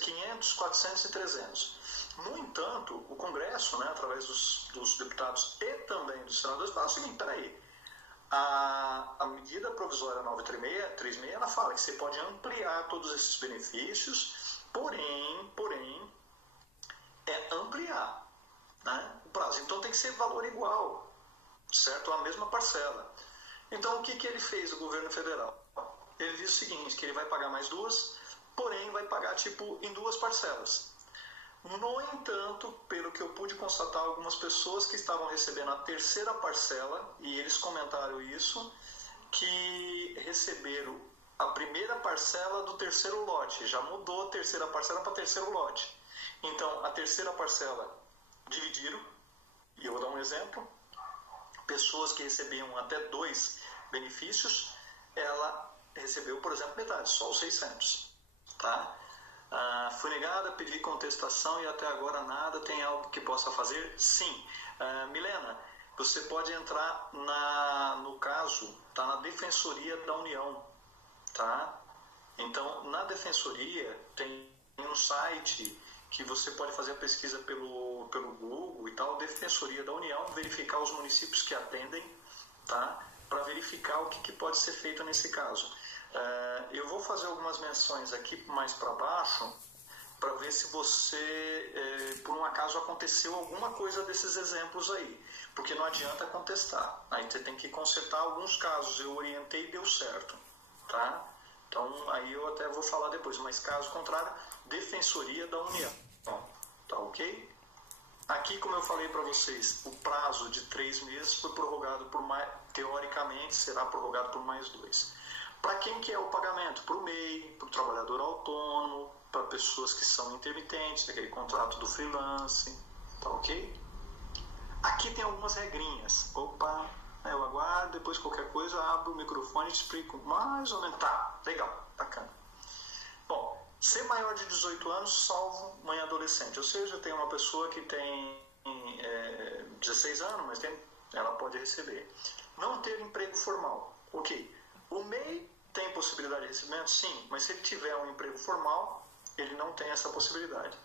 500, 400 e 300. No entanto, o Congresso, né, através dos deputados e também dos senadores, fala o seguinte: peraí, a medida provisória 936, ela fala que você pode ampliar todos esses benefícios, porém é ampliar, né, o prazo. Então tem que ser valor igual, certo? A mesma parcela. Então o que ele fez, o governo federal? Ele diz o seguinte, que ele vai pagar mais 2, porém vai pagar em 2 parcelas. No entanto, pelo que eu pude constatar, algumas pessoas que estavam recebendo a 3ª parcela, e eles comentaram isso, que receberam a 1ª parcela do 3º lote, já mudou a 3ª parcela para 3º lote. Então, a 3ª parcela dividiram, e eu vou dar um exemplo: pessoas que recebiam até 2 benefícios, ela recebeu, por exemplo, metade, só os 600, tá? Foi negada, pedi contestação e até agora nada. Tem algo que possa fazer? Sim. Milena, você pode entrar no caso, tá na Defensoria da União, tá? Então, na Defensoria tem um site que você pode fazer a pesquisa pelo Google e tal, Defensoria da União, verificar os municípios que atendem, tá? Para verificar o que pode ser feito nesse caso. Eu vou fazer algumas menções aqui mais para baixo, para ver se você, por um acaso, aconteceu alguma coisa desses exemplos aí, porque não adianta contestar, aí você tem que consertar alguns casos. Eu orientei e deu certo, tá? Então aí eu até vou falar depois, mas caso contrário, Defensoria da União, tá ok? Aqui, como eu falei para vocês, o prazo de 3 meses foi prorrogado por mais, teoricamente será prorrogado por mais 2. Para quem que é o pagamento? Para o MEI, para o trabalhador autônomo, para pessoas que são intermitentes, aquele contrato do freelance, tá ok? Aqui tem algumas regrinhas. Opa, eu aguardo, depois qualquer coisa, abro o microfone e explico mais ou menos. Tá, legal, bacana. Bom, ser maior de 18 anos, salvo mãe adolescente. Ou seja, tem uma pessoa que tem 16 anos, mas ela pode receber. Não ter emprego formal. Ok. O MEI tem possibilidade de recebimento? Sim, mas se ele tiver um emprego formal, ele não tem essa possibilidade.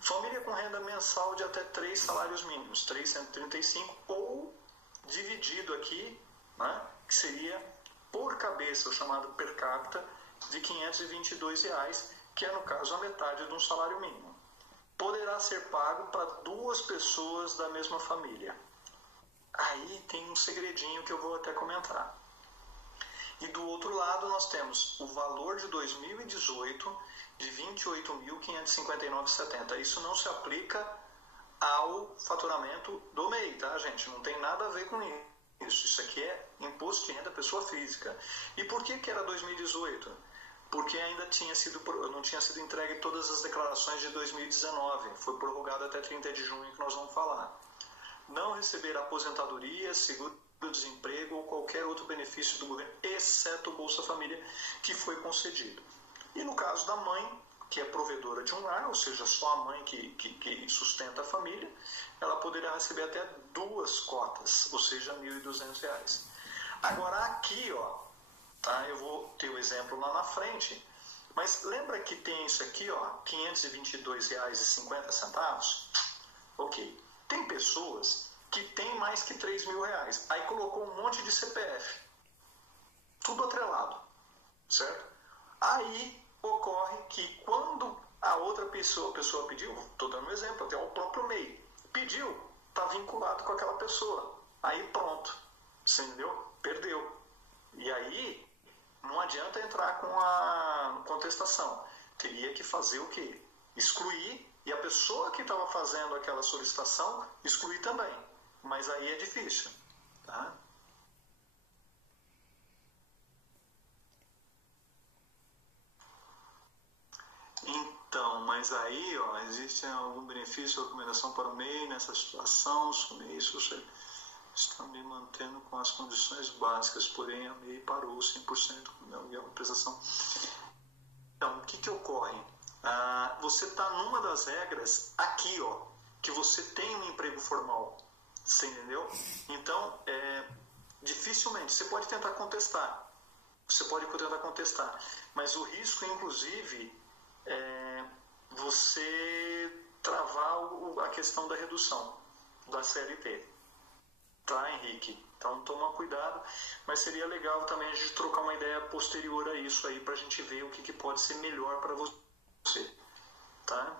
Família com renda mensal de até 3 salários mínimos, 335, ou dividido aqui, né, que seria por cabeça, o chamado per capita, de R$ 522, que é, no caso, a metade de um salário mínimo. Poderá ser pago para 2 pessoas da mesma família. Aí tem um segredinho que eu vou até comentar. E do outro lado nós temos o valor de 2018 de R$ 28.559,70. Isso não se aplica ao faturamento do MEI, tá, gente? Não tem nada a ver com isso. Isso aqui é imposto de renda pessoa física. E por que era 2018? Porque ainda não tinha sido entregue todas as declarações de 2019. Foi prorrogado até 30 de junho, que nós vamos falar. Não receber aposentadoria, seguro-desemprego ou qualquer outro benefício do governo, exceto o Bolsa Família, que foi concedido. E no caso da mãe, que é provedora de um lar, ou seja, só a mãe que sustenta a família, ela poderá receber até 2 cotas, ou seja, R$ 1.200. Agora aqui, ó, tá, eu vou ter o exemplo lá na frente, mas lembra que tem isso aqui, ó, R$ 522,50? Ok. Tem pessoas que têm mais que R$ 3.000. Aí colocou um monte de CPF. Tudo atrelado. Certo? Aí ocorre que quando a outra pessoa pediu, estou dando um exemplo, até o próprio MEI, pediu, está vinculado com aquela pessoa. Aí pronto. Você entendeu? Perdeu. E aí não adianta entrar com a contestação. Teria que fazer o quê? Excluir. E a pessoa que estava fazendo aquela solicitação, excluir também. Mas aí é difícil. Tá? Então, mas aí, ó, existe algum benefício ou recomendação para o MEI nessa situação? O MEI está me mantendo com as condições básicas, porém a MEI parou 100% com a prestação. Então, o que ocorre? Você está numa das regras aqui, ó, que você tem um emprego formal, você entendeu? Então, dificilmente, você pode tentar contestar, mas o risco, inclusive, é você travar a questão da redução da CLT, tá, Henrique? Então, toma cuidado, mas seria legal também a gente trocar uma ideia posterior a isso aí, para a gente ver o que pode ser melhor para você. Tá?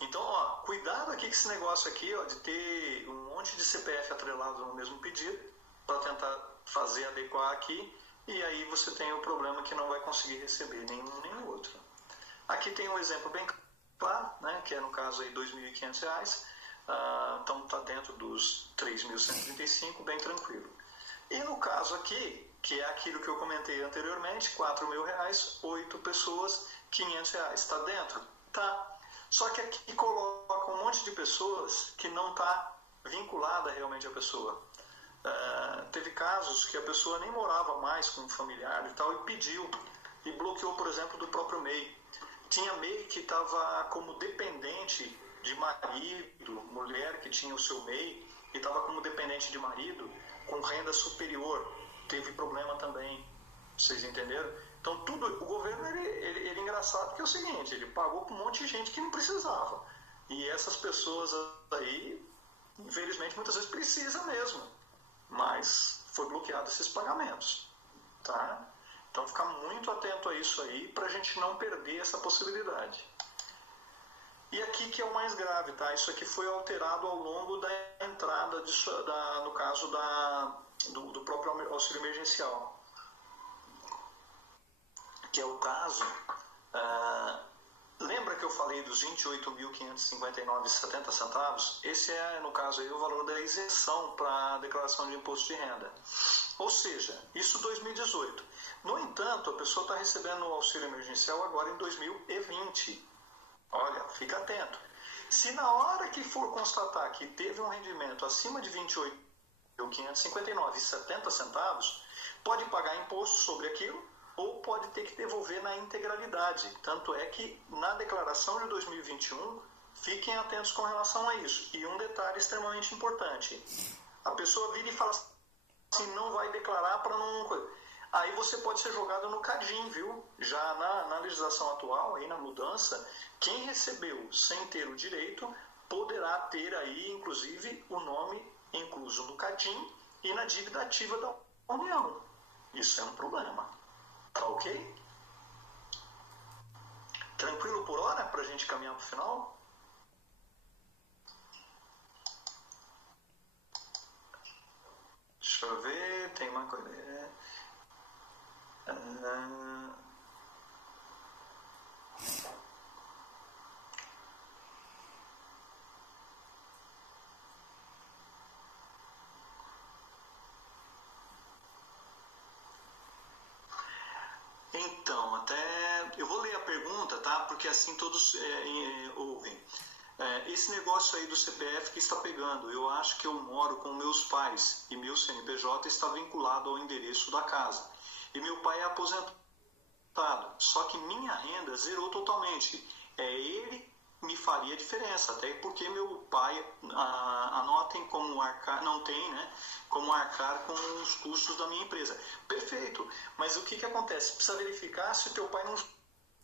Então, ó, cuidado aqui com esse negócio aqui, ó, de ter um monte de CPF atrelado no mesmo pedido, para tentar fazer adequar aqui, e aí você tem o problema que não vai conseguir receber nenhum nem o outro. Aqui tem um exemplo bem claro, né, que é no caso aí R$ 2.500, então está dentro dos 3.135, bem tranquilo. E no caso aqui, que é aquilo que eu comentei anteriormente, R$ 4.000, 8 pessoas, R$ 500. Está dentro? Tá. Só que aqui coloca um monte de pessoas que não está vinculada realmente à pessoa. Teve casos que a pessoa nem morava mais com um familiar e tal, e pediu, e bloqueou, por exemplo, do próprio MEI. Tinha MEI que estava como dependente de marido, mulher que tinha o seu MEI, e estava como dependente de marido, com renda superior. Teve problema também. Vocês entenderam? Então, o governo, ele é engraçado, porque é o seguinte, ele pagou para um monte de gente que não precisava. E essas pessoas aí, infelizmente, muitas vezes precisam mesmo. Mas foi bloqueado esses pagamentos. Tá? Então, ficar muito atento a isso aí, para a gente não perder essa possibilidade. E aqui que é o mais grave, tá? Isso aqui foi alterado ao longo da entrada, no caso do próprio auxílio emergencial. Que é o caso, lembra que eu falei dos R$ 28.559,70? Esse é, no caso, aí, o valor da isenção para a declaração de imposto de renda. Ou seja, isso 2018. No entanto, a pessoa está recebendo o auxílio emergencial agora em 2020. Olha, fica atento. Se na hora que for constatar que teve um rendimento acima de R$ 28.559,70, pode pagar imposto sobre aquilo, ou pode ter que devolver na integralidade. Tanto é que na declaração de 2021, fiquem atentos com relação a isso. E um detalhe extremamente importante, a pessoa vira e fala assim, não vai declarar para não... Aí você pode ser jogado no cadinho, viu? Já na legislação atual, aí na mudança, quem recebeu sem ter o direito poderá ter aí, inclusive, o nome incluso no cadinho e na dívida ativa da União. Isso é um problema. Tá ok? Tranquilo por hora para a gente caminhar para o final? Deixa eu ver, tem uma coisa... Então, até eu vou ler a pergunta, tá? Porque assim todos ouvem. Esse negócio aí do CPF que está pegando, eu acho que eu moro com meus pais e meu CNPJ está vinculado ao endereço da casa. E meu pai é aposentado, só que minha renda zerou totalmente. Ele me faria diferença, até porque meu pai anotem como arcar, não tem, né? Como arcar com os custos da minha empresa. Perfeito, mas o que acontece? Precisa verificar se o teu pai não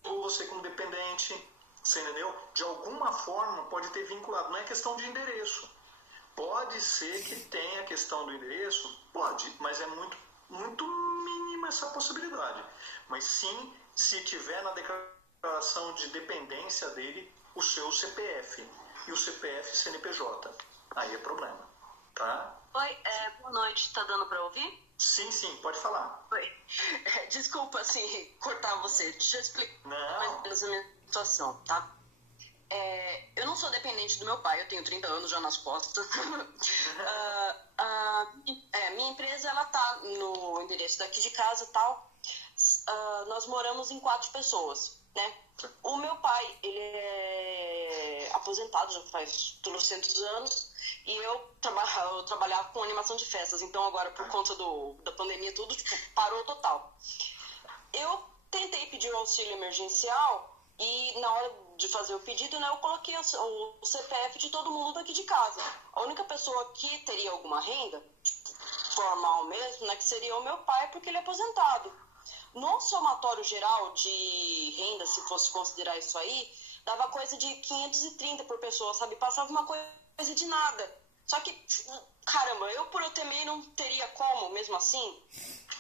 ou você como dependente, você entendeu? De alguma forma pode ter vinculado, não é questão de endereço. Pode ser que tenha a questão do endereço, pode, mas é muito mínima essa possibilidade. Mas sim, se tiver na declaração de dependência dele o seu CPF e o CPF CNPJ, aí é problema, tá? Oi, boa noite, tá dando para ouvir? Sim, pode falar. Oi, desculpa assim, cortar você, deixa eu explicar mais ou menos a minha situação, tá? Eu não sou dependente do meu pai, eu tenho 30 anos já nas costas. Minha empresa, ela tá no endereço daqui de casa e tal. Nós moramos em 4 pessoas, né? O meu pai, ele é aposentado já faz 300 anos e eu trabalhava com animação de festas, então agora por conta da pandemia tudo parou total. Eu tentei pedir o auxílio emergencial e na hora de fazer o pedido, né, eu coloquei o CPF de todo mundo daqui de casa. A única pessoa que teria alguma renda, formal mesmo, né, que seria o meu pai, porque ele é aposentado. No somatório geral de renda, se fosse considerar isso aí, dava coisa de 530 por pessoa, sabe? Passava uma coisa de nada. Só que, caramba, eu por eu ter MEI não teria como, mesmo assim?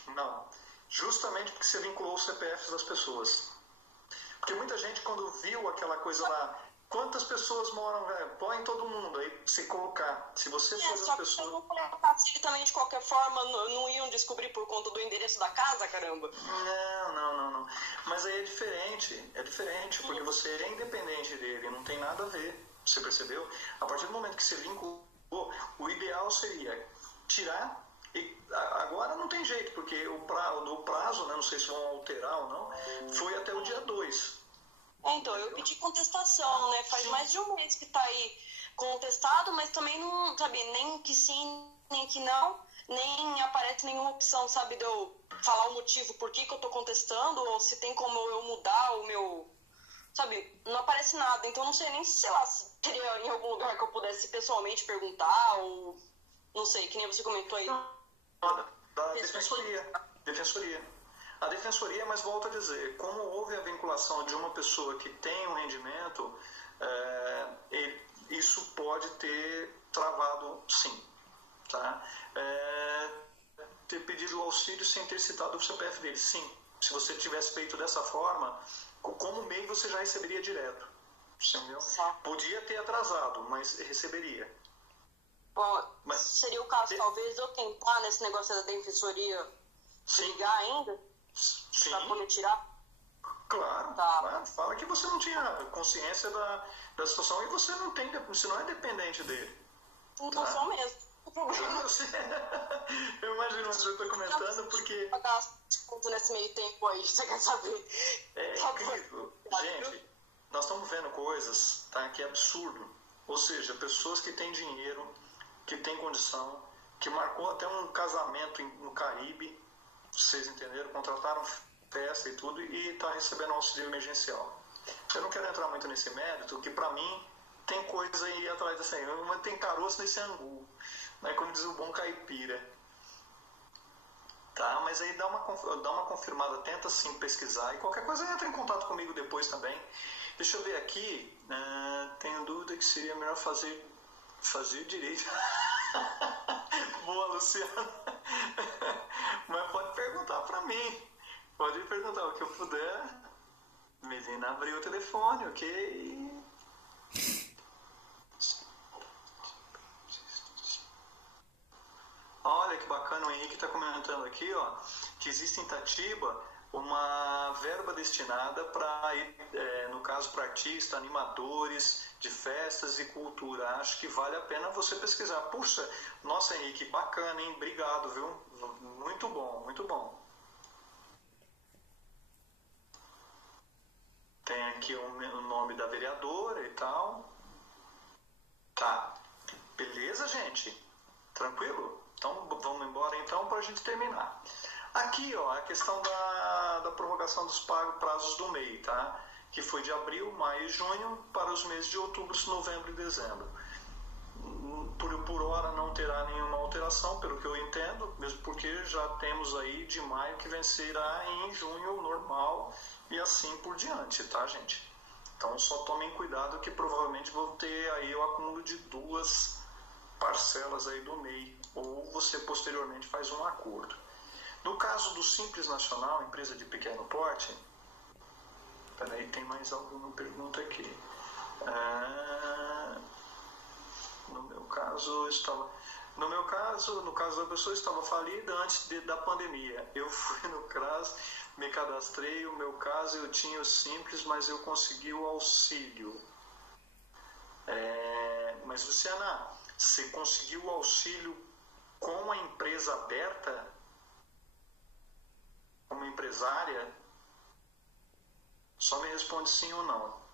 Não, justamente porque você vinculou os CPFs das pessoas. Porque muita gente, quando viu aquela coisa lá, quantas pessoas moram, põe todo mundo, aí você colocar, se você for só as pessoas... Se eu não colocasse também de qualquer forma, não iam descobrir por conta do endereço da casa, caramba? Não. Mas aí é diferente, porque você é independente dele, não tem nada a ver, você percebeu? A partir do momento que você vinculou, o ideal seria tirar, e agora não tem jeito, porque o prazo, né, não sei se vão alterar ou não, foi até o dia 2. Então, eu pedi contestação, né? Faz mais de um mês que tá aí contestado, mas também não, sabe, nem que sim, nem que não, nem aparece nenhuma opção, sabe, de eu falar o motivo por que eu tô contestando, ou se tem como eu mudar o meu, sabe, não aparece nada. Então, não sei nem se, sei lá, se teria em algum lugar que eu pudesse pessoalmente perguntar, ou não sei, que nem você comentou aí. Da defensoria. A defensoria, mas volto a dizer, como houve a vinculação de uma pessoa que tem um rendimento, isso pode ter travado, sim. Tá? Ter pedido auxílio sem ter citado o CPF dele, sim. Se você tivesse feito dessa forma, como MEI você já receberia direto. Entendeu? Podia ter atrasado, mas receberia. Bom, seria o caso, talvez, eu tentar nesse negócio da defensoria ligar ainda? Sim. Pra poder tirar? Claro, tá. Claro. Fala que você não tinha consciência da situação e você não é dependente dele. Não sou mesmo. Eu imagino você está comentando porque... Pagar nesse meio tempo aí, você quer saber? É incrível. Gente, nós estamos vendo coisas, tá, que é absurdo. Ou seja, pessoas que têm dinheiro, que têm condição, que marcou até um casamento no Caribe, vocês entenderam? Contrataram festa e tudo, e está recebendo auxílio emergencial. Eu não quero entrar muito nesse mérito, que para mim tem coisa aí atrás dessa, mas tem caroço nesse angu, né, como diz o bom caipira. Tá, mas aí dá uma confirmada, tenta sim pesquisar, e qualquer coisa entra em contato comigo depois também. Deixa eu ver aqui, tenho dúvida que seria melhor fazer direito. Boa, Luciana. Mas pode perguntar para mim, pode me perguntar o que eu puder. Melina abriu o telefone, ok? Olha que bacana, o Henrique está comentando aqui, ó, que existe em Itatiba uma verba destinada para, no caso, para artistas, animadores de festas e cultura. Acho que vale a pena você pesquisar. Puxa, nossa, Henrique, bacana, hein? Obrigado, viu? Muito bom, muito bom. Tem aqui o nome da vereadora e tal. Tá. Beleza, gente? Tranquilo? Então, vamos embora então para a gente terminar. Aqui, ó, a questão da prorrogação dos prazos do MEI, tá? Que foi de abril, maio e junho para os meses de outubro, novembro e dezembro. Por hora não terá nenhuma alteração, pelo que eu entendo, mesmo porque já temos aí de maio que vencerá em junho normal e assim por diante, tá, gente? Então só tomem cuidado que provavelmente vão ter aí o acúmulo de 2 parcelas aí do MEI, ou você posteriormente faz um acordo. No caso do Simples Nacional, empresa de pequeno porte, peraí, tem mais alguma pergunta aqui. No caso da pessoa estava falida antes da pandemia. Eu fui no CRAS, me cadastrei, o meu caso eu tinha o Simples, mas eu consegui o auxílio. Mas Luciana, você conseguiu o auxílio com a empresa aberta? Como empresária? Só me responde sim ou não.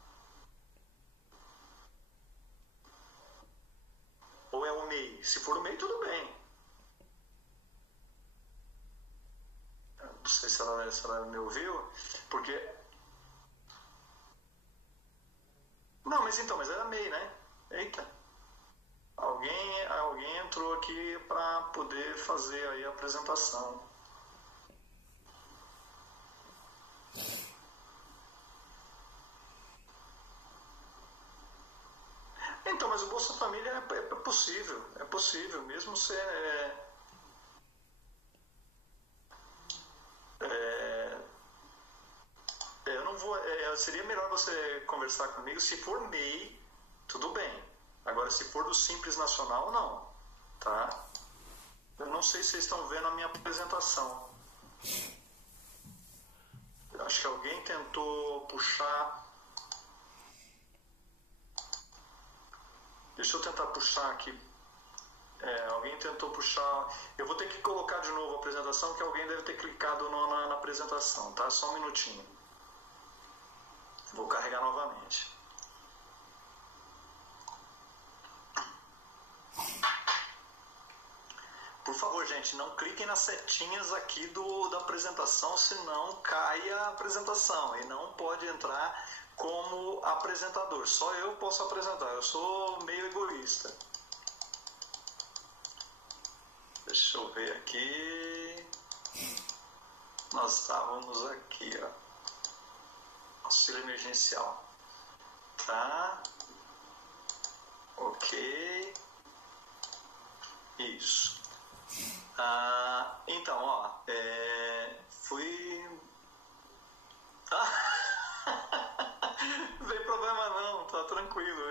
Ou é o MEI? Se for o MEI, tudo bem. Não sei se ela me ouviu, porque... Não, mas era MEI, né? Eita. Alguém entrou aqui para poder fazer aí a apresentação. Então, mas o Bolsa Família é possível, mesmo ser... eu não vou... seria melhor você conversar comigo. Se for MEI, tudo bem. Agora, se for do Simples Nacional, não. Tá? Eu não sei se vocês estão vendo a minha apresentação. Eu acho que alguém tentou puxar... Deixa eu tentar puxar aqui. Alguém tentou puxar... Eu vou ter que colocar de novo a apresentação, que alguém deve ter clicado na apresentação, tá? Só um minutinho. Vou carregar novamente. Por favor, gente, não cliquem nas setinhas aqui da apresentação, senão cai a apresentação e não pode entrar como apresentador. Só eu posso apresentar, eu sou meio egoísta. Deixa eu ver aqui. Nós estávamos aqui, ó. Auxílio emergencial. Tá? Ok. Isso. Então, ó. Fui... Não tem problema não, tá tranquilo.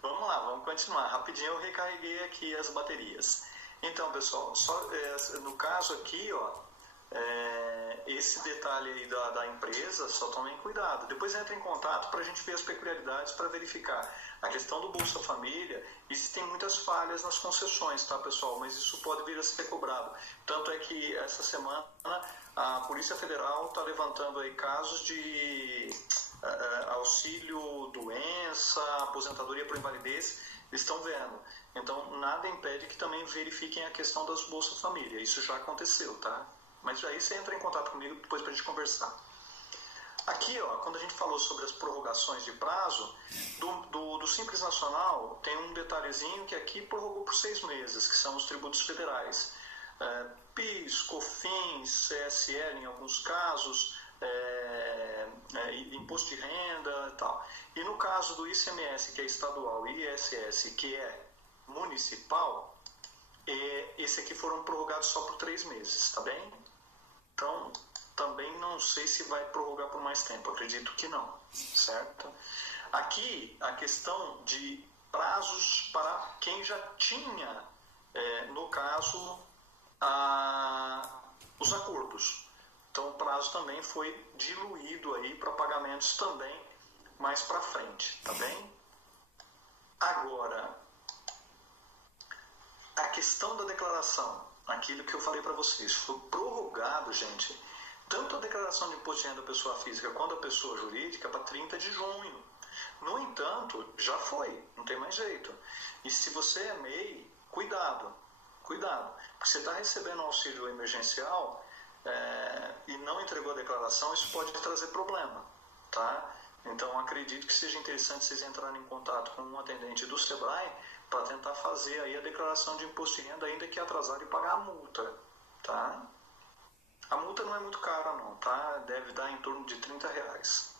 Vamos lá, vamos continuar. Rapidinho eu recarreguei aqui as baterias. Então, pessoal, no caso aqui, ó, esse detalhe aí da empresa, só tomem cuidado. Depois entre em contato para a gente ver as peculiaridades, para verificar. A questão do Bolsa Família, existem muitas falhas nas concessões, tá, pessoal? Mas isso pode vir a ser cobrado. Tanto é que essa semana a Polícia Federal está levantando aí casos de auxílio doença, aposentadoria por invalidez, estão vendo. Então, nada impede que também verifiquem a questão das Bolsa Família. Isso já aconteceu, tá? Mas aí você entra em contato comigo depois para a gente conversar. Aqui, ó, quando a gente falou sobre as prorrogações de prazo, do Simples Nacional tem um detalhezinho que aqui prorrogou por 6 meses, que são os tributos federais. PIS, COFINS, CSL em alguns casos, imposto de renda e tal. E no caso do ICMS, que é estadual, e ISS, que é municipal, esse aqui foram prorrogados só por 3 meses, tá bem? Então, também não sei se vai prorrogar por mais tempo, acredito que não, certo? Aqui, a questão de prazos para quem já tinha, no caso, os acordos. Então, o prazo também foi diluído aí para pagamentos também mais para frente, tá bem? Agora, a questão da declaração, aquilo que eu falei para vocês, foi prorrogado, gente, tanto a declaração de imposto de renda da pessoa física quanto a pessoa jurídica para 30 de junho. No entanto, já foi, não tem mais jeito. E se você é MEI, cuidado, porque você está recebendo auxílio emergencial e não entregou a declaração, isso pode trazer problema, tá? Então, acredito que seja interessante vocês entrarem em contato com um atendente do Sebrae para tentar fazer aí a declaração de imposto de renda, ainda que atrasado, e pagar a multa, tá? A multa não é muito cara não, tá? Deve dar em torno de R$30.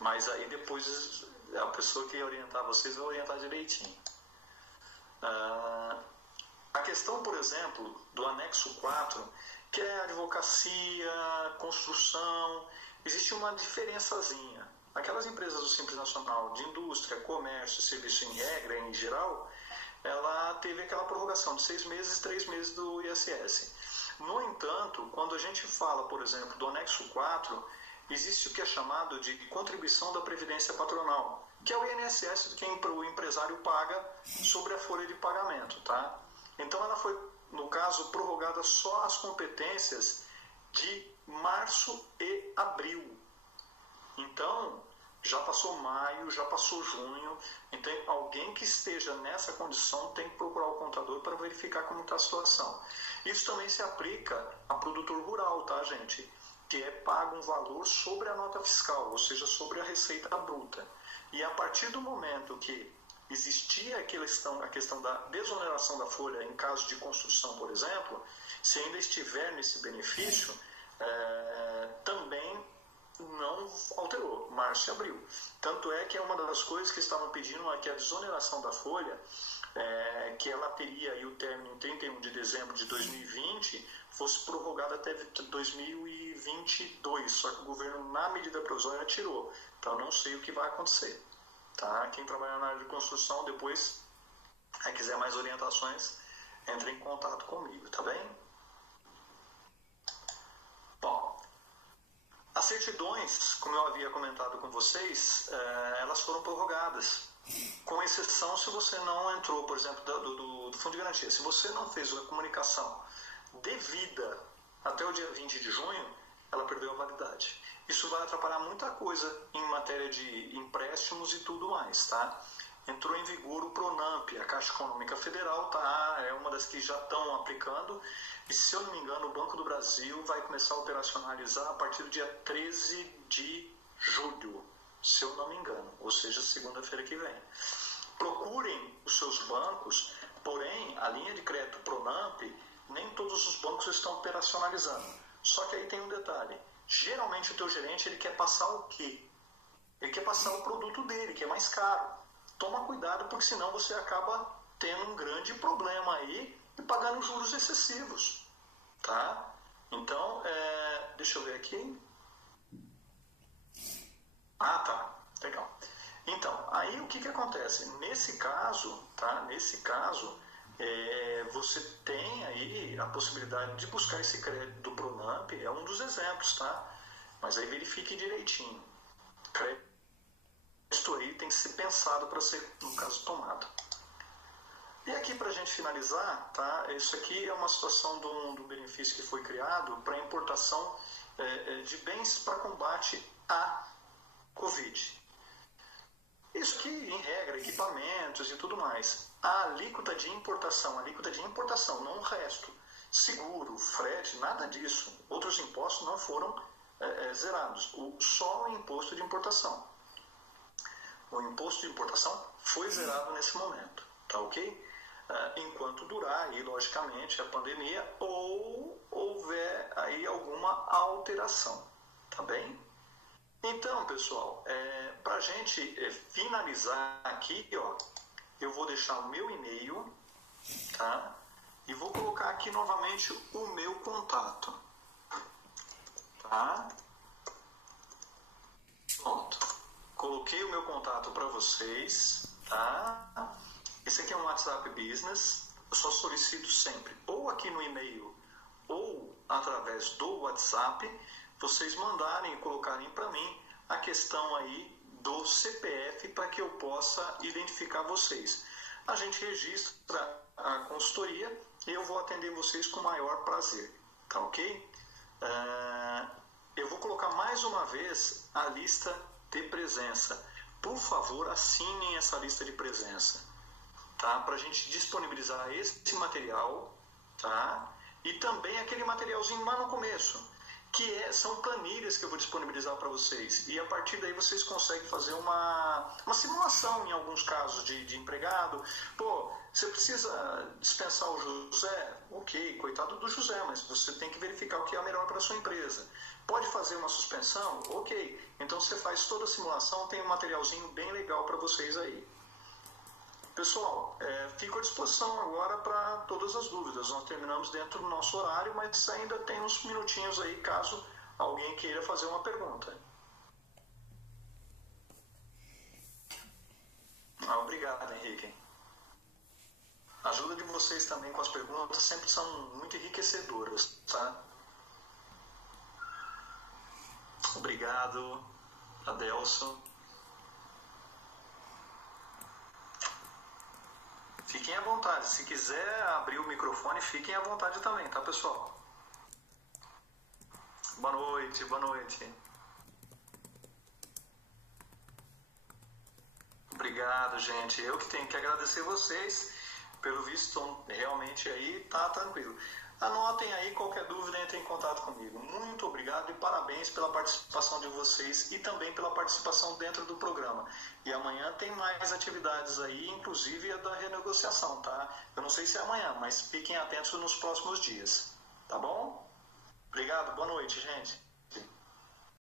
Mas aí depois a pessoa que orientar vocês vai orientar direitinho. A questão, por exemplo, do anexo 4, que é advocacia, construção, existe uma diferençazinha. Aquelas empresas do Simples Nacional de indústria, comércio, serviço em regra, em geral, ela teve aquela prorrogação de 6 meses e 3 meses do ISS. No entanto, quando a gente fala, por exemplo, do anexo 4, existe o que é chamado de contribuição da Previdência Patronal, que é o INSS que o empresário paga sobre a folha de pagamento, tá? Então ela foi, no caso, prorrogada só as competências de março e abril. Então, já passou maio, já passou junho, então alguém que esteja nessa condição tem que procurar o contador para verificar como está a situação. Isso também se aplica a produtor rural, tá, gente? Que é pago um valor sobre a nota fiscal, ou seja, sobre a receita bruta. E a partir do momento que existia a questão da desoneração da folha em caso de construção, por exemplo, se ainda estiver nesse benefício, também não alterou, março e abril. Tanto é que é uma das coisas que estavam pedindo que a desoneração da folha, que ela teria aí o término em 31 de dezembro de 2020, fosse prorrogada até 2022, só que o governo, na medida provisória, tirou. Então, não sei o que vai acontecer. Tá? Quem trabalha na área de construção, depois, quiser mais orientações, entre em contato comigo, tá bem? Bom, as certidões, como eu havia comentado com vocês, elas foram prorrogadas, com exceção se você não entrou, por exemplo, do Fundo de Garantia. Se você não fez a comunicação devida até o dia 20 de junho, ela perdeu a validade. Isso vai atrapalhar muita coisa em matéria de empréstimos e tudo mais, tá? Entrou em vigor o PRONAMP, a Caixa Econômica Federal, tá? É uma das que já estão aplicando. E, se eu não me engano, o Banco do Brasil vai começar a operacionalizar a partir do dia 13 de julho, se eu não me engano, ou seja, segunda-feira que vem. Procurem os seus bancos, porém, a linha de crédito PRONAMP, nem todos os bancos estão operacionalizando. Só que aí tem um detalhe. Geralmente o teu gerente, ele quer passar o quê? Ele quer passar o produto dele, que é mais caro. Toma cuidado, porque senão você acaba tendo um grande problema aí e pagando juros excessivos, tá? Então, deixa eu ver aqui. Tá, legal. Então, aí o que acontece? Nesse caso, tá? Você tem aí a possibilidade de buscar esse crédito do PRONAMP, é um dos exemplos, tá? Mas aí verifique direitinho. Crédito aí tem que ser pensado para ser, no caso, tomado. E aqui, para a gente finalizar, tá? Isso aqui é uma situação do benefício que foi criado para importação de bens para combate à Covid. Isso aqui, em regra, equipamentos e tudo mais. A alíquota de importação, não o resto, Seguro, frete, nada disso. Outros impostos não foram zerados. Só o imposto de importação. O imposto de importação foi zerado nesse momento, tá ok? Enquanto durar aí, logicamente, a pandemia ou houver aí alguma alteração, tá bem? Então, pessoal, para a gente finalizar aqui, ó, eu vou deixar o meu e-mail, tá? E vou colocar aqui novamente o meu contato, tá? Pronto. Coloquei o meu contato para vocês, tá? Esse aqui é um WhatsApp Business. Eu só solicito sempre, ou aqui no e-mail, ou através do WhatsApp, vocês mandarem e colocarem para mim a questão aí do CPF para que eu possa identificar vocês. A gente registra a consultoria e eu vou atender vocês com o maior prazer, tá ok? Eu vou colocar mais uma vez a lista de presença. Por favor, assinem essa lista de presença, tá? Para a gente disponibilizar esse material, tá? E também aquele materialzinho lá no começo, que são planilhas que eu vou disponibilizar para vocês. E a partir daí vocês conseguem fazer uma simulação, em alguns casos, de empregado. Pô, você precisa dispensar o José? Ok, coitado do José, mas você tem que verificar o que é melhor para a sua empresa. Pode fazer uma suspensão? Ok. Então você faz toda a simulação, tem um materialzinho bem legal para vocês aí. Pessoal, fico à disposição agora para todas as dúvidas. Nós terminamos dentro do nosso horário, mas ainda tem uns minutinhos aí, caso alguém queira fazer uma pergunta. Obrigado, Henrique. A ajuda de vocês também com as perguntas sempre são muito enriquecedoras, tá? Obrigado, Adelson. Fiquem à vontade. Se quiser abrir o microfone, fiquem à vontade também, tá, pessoal? Boa noite, boa noite. Obrigado, gente. Eu que tenho que agradecer vocês. Pelo visto, realmente aí tá tranquilo. Anotem aí, qualquer dúvida, entrem em contato comigo. Muito obrigado e parabéns pela participação de vocês e também pela participação dentro do programa. E amanhã tem mais atividades aí, inclusive a da renegociação, tá? Eu não sei se é amanhã, mas fiquem atentos nos próximos dias. Tá bom? Obrigado, boa noite, gente.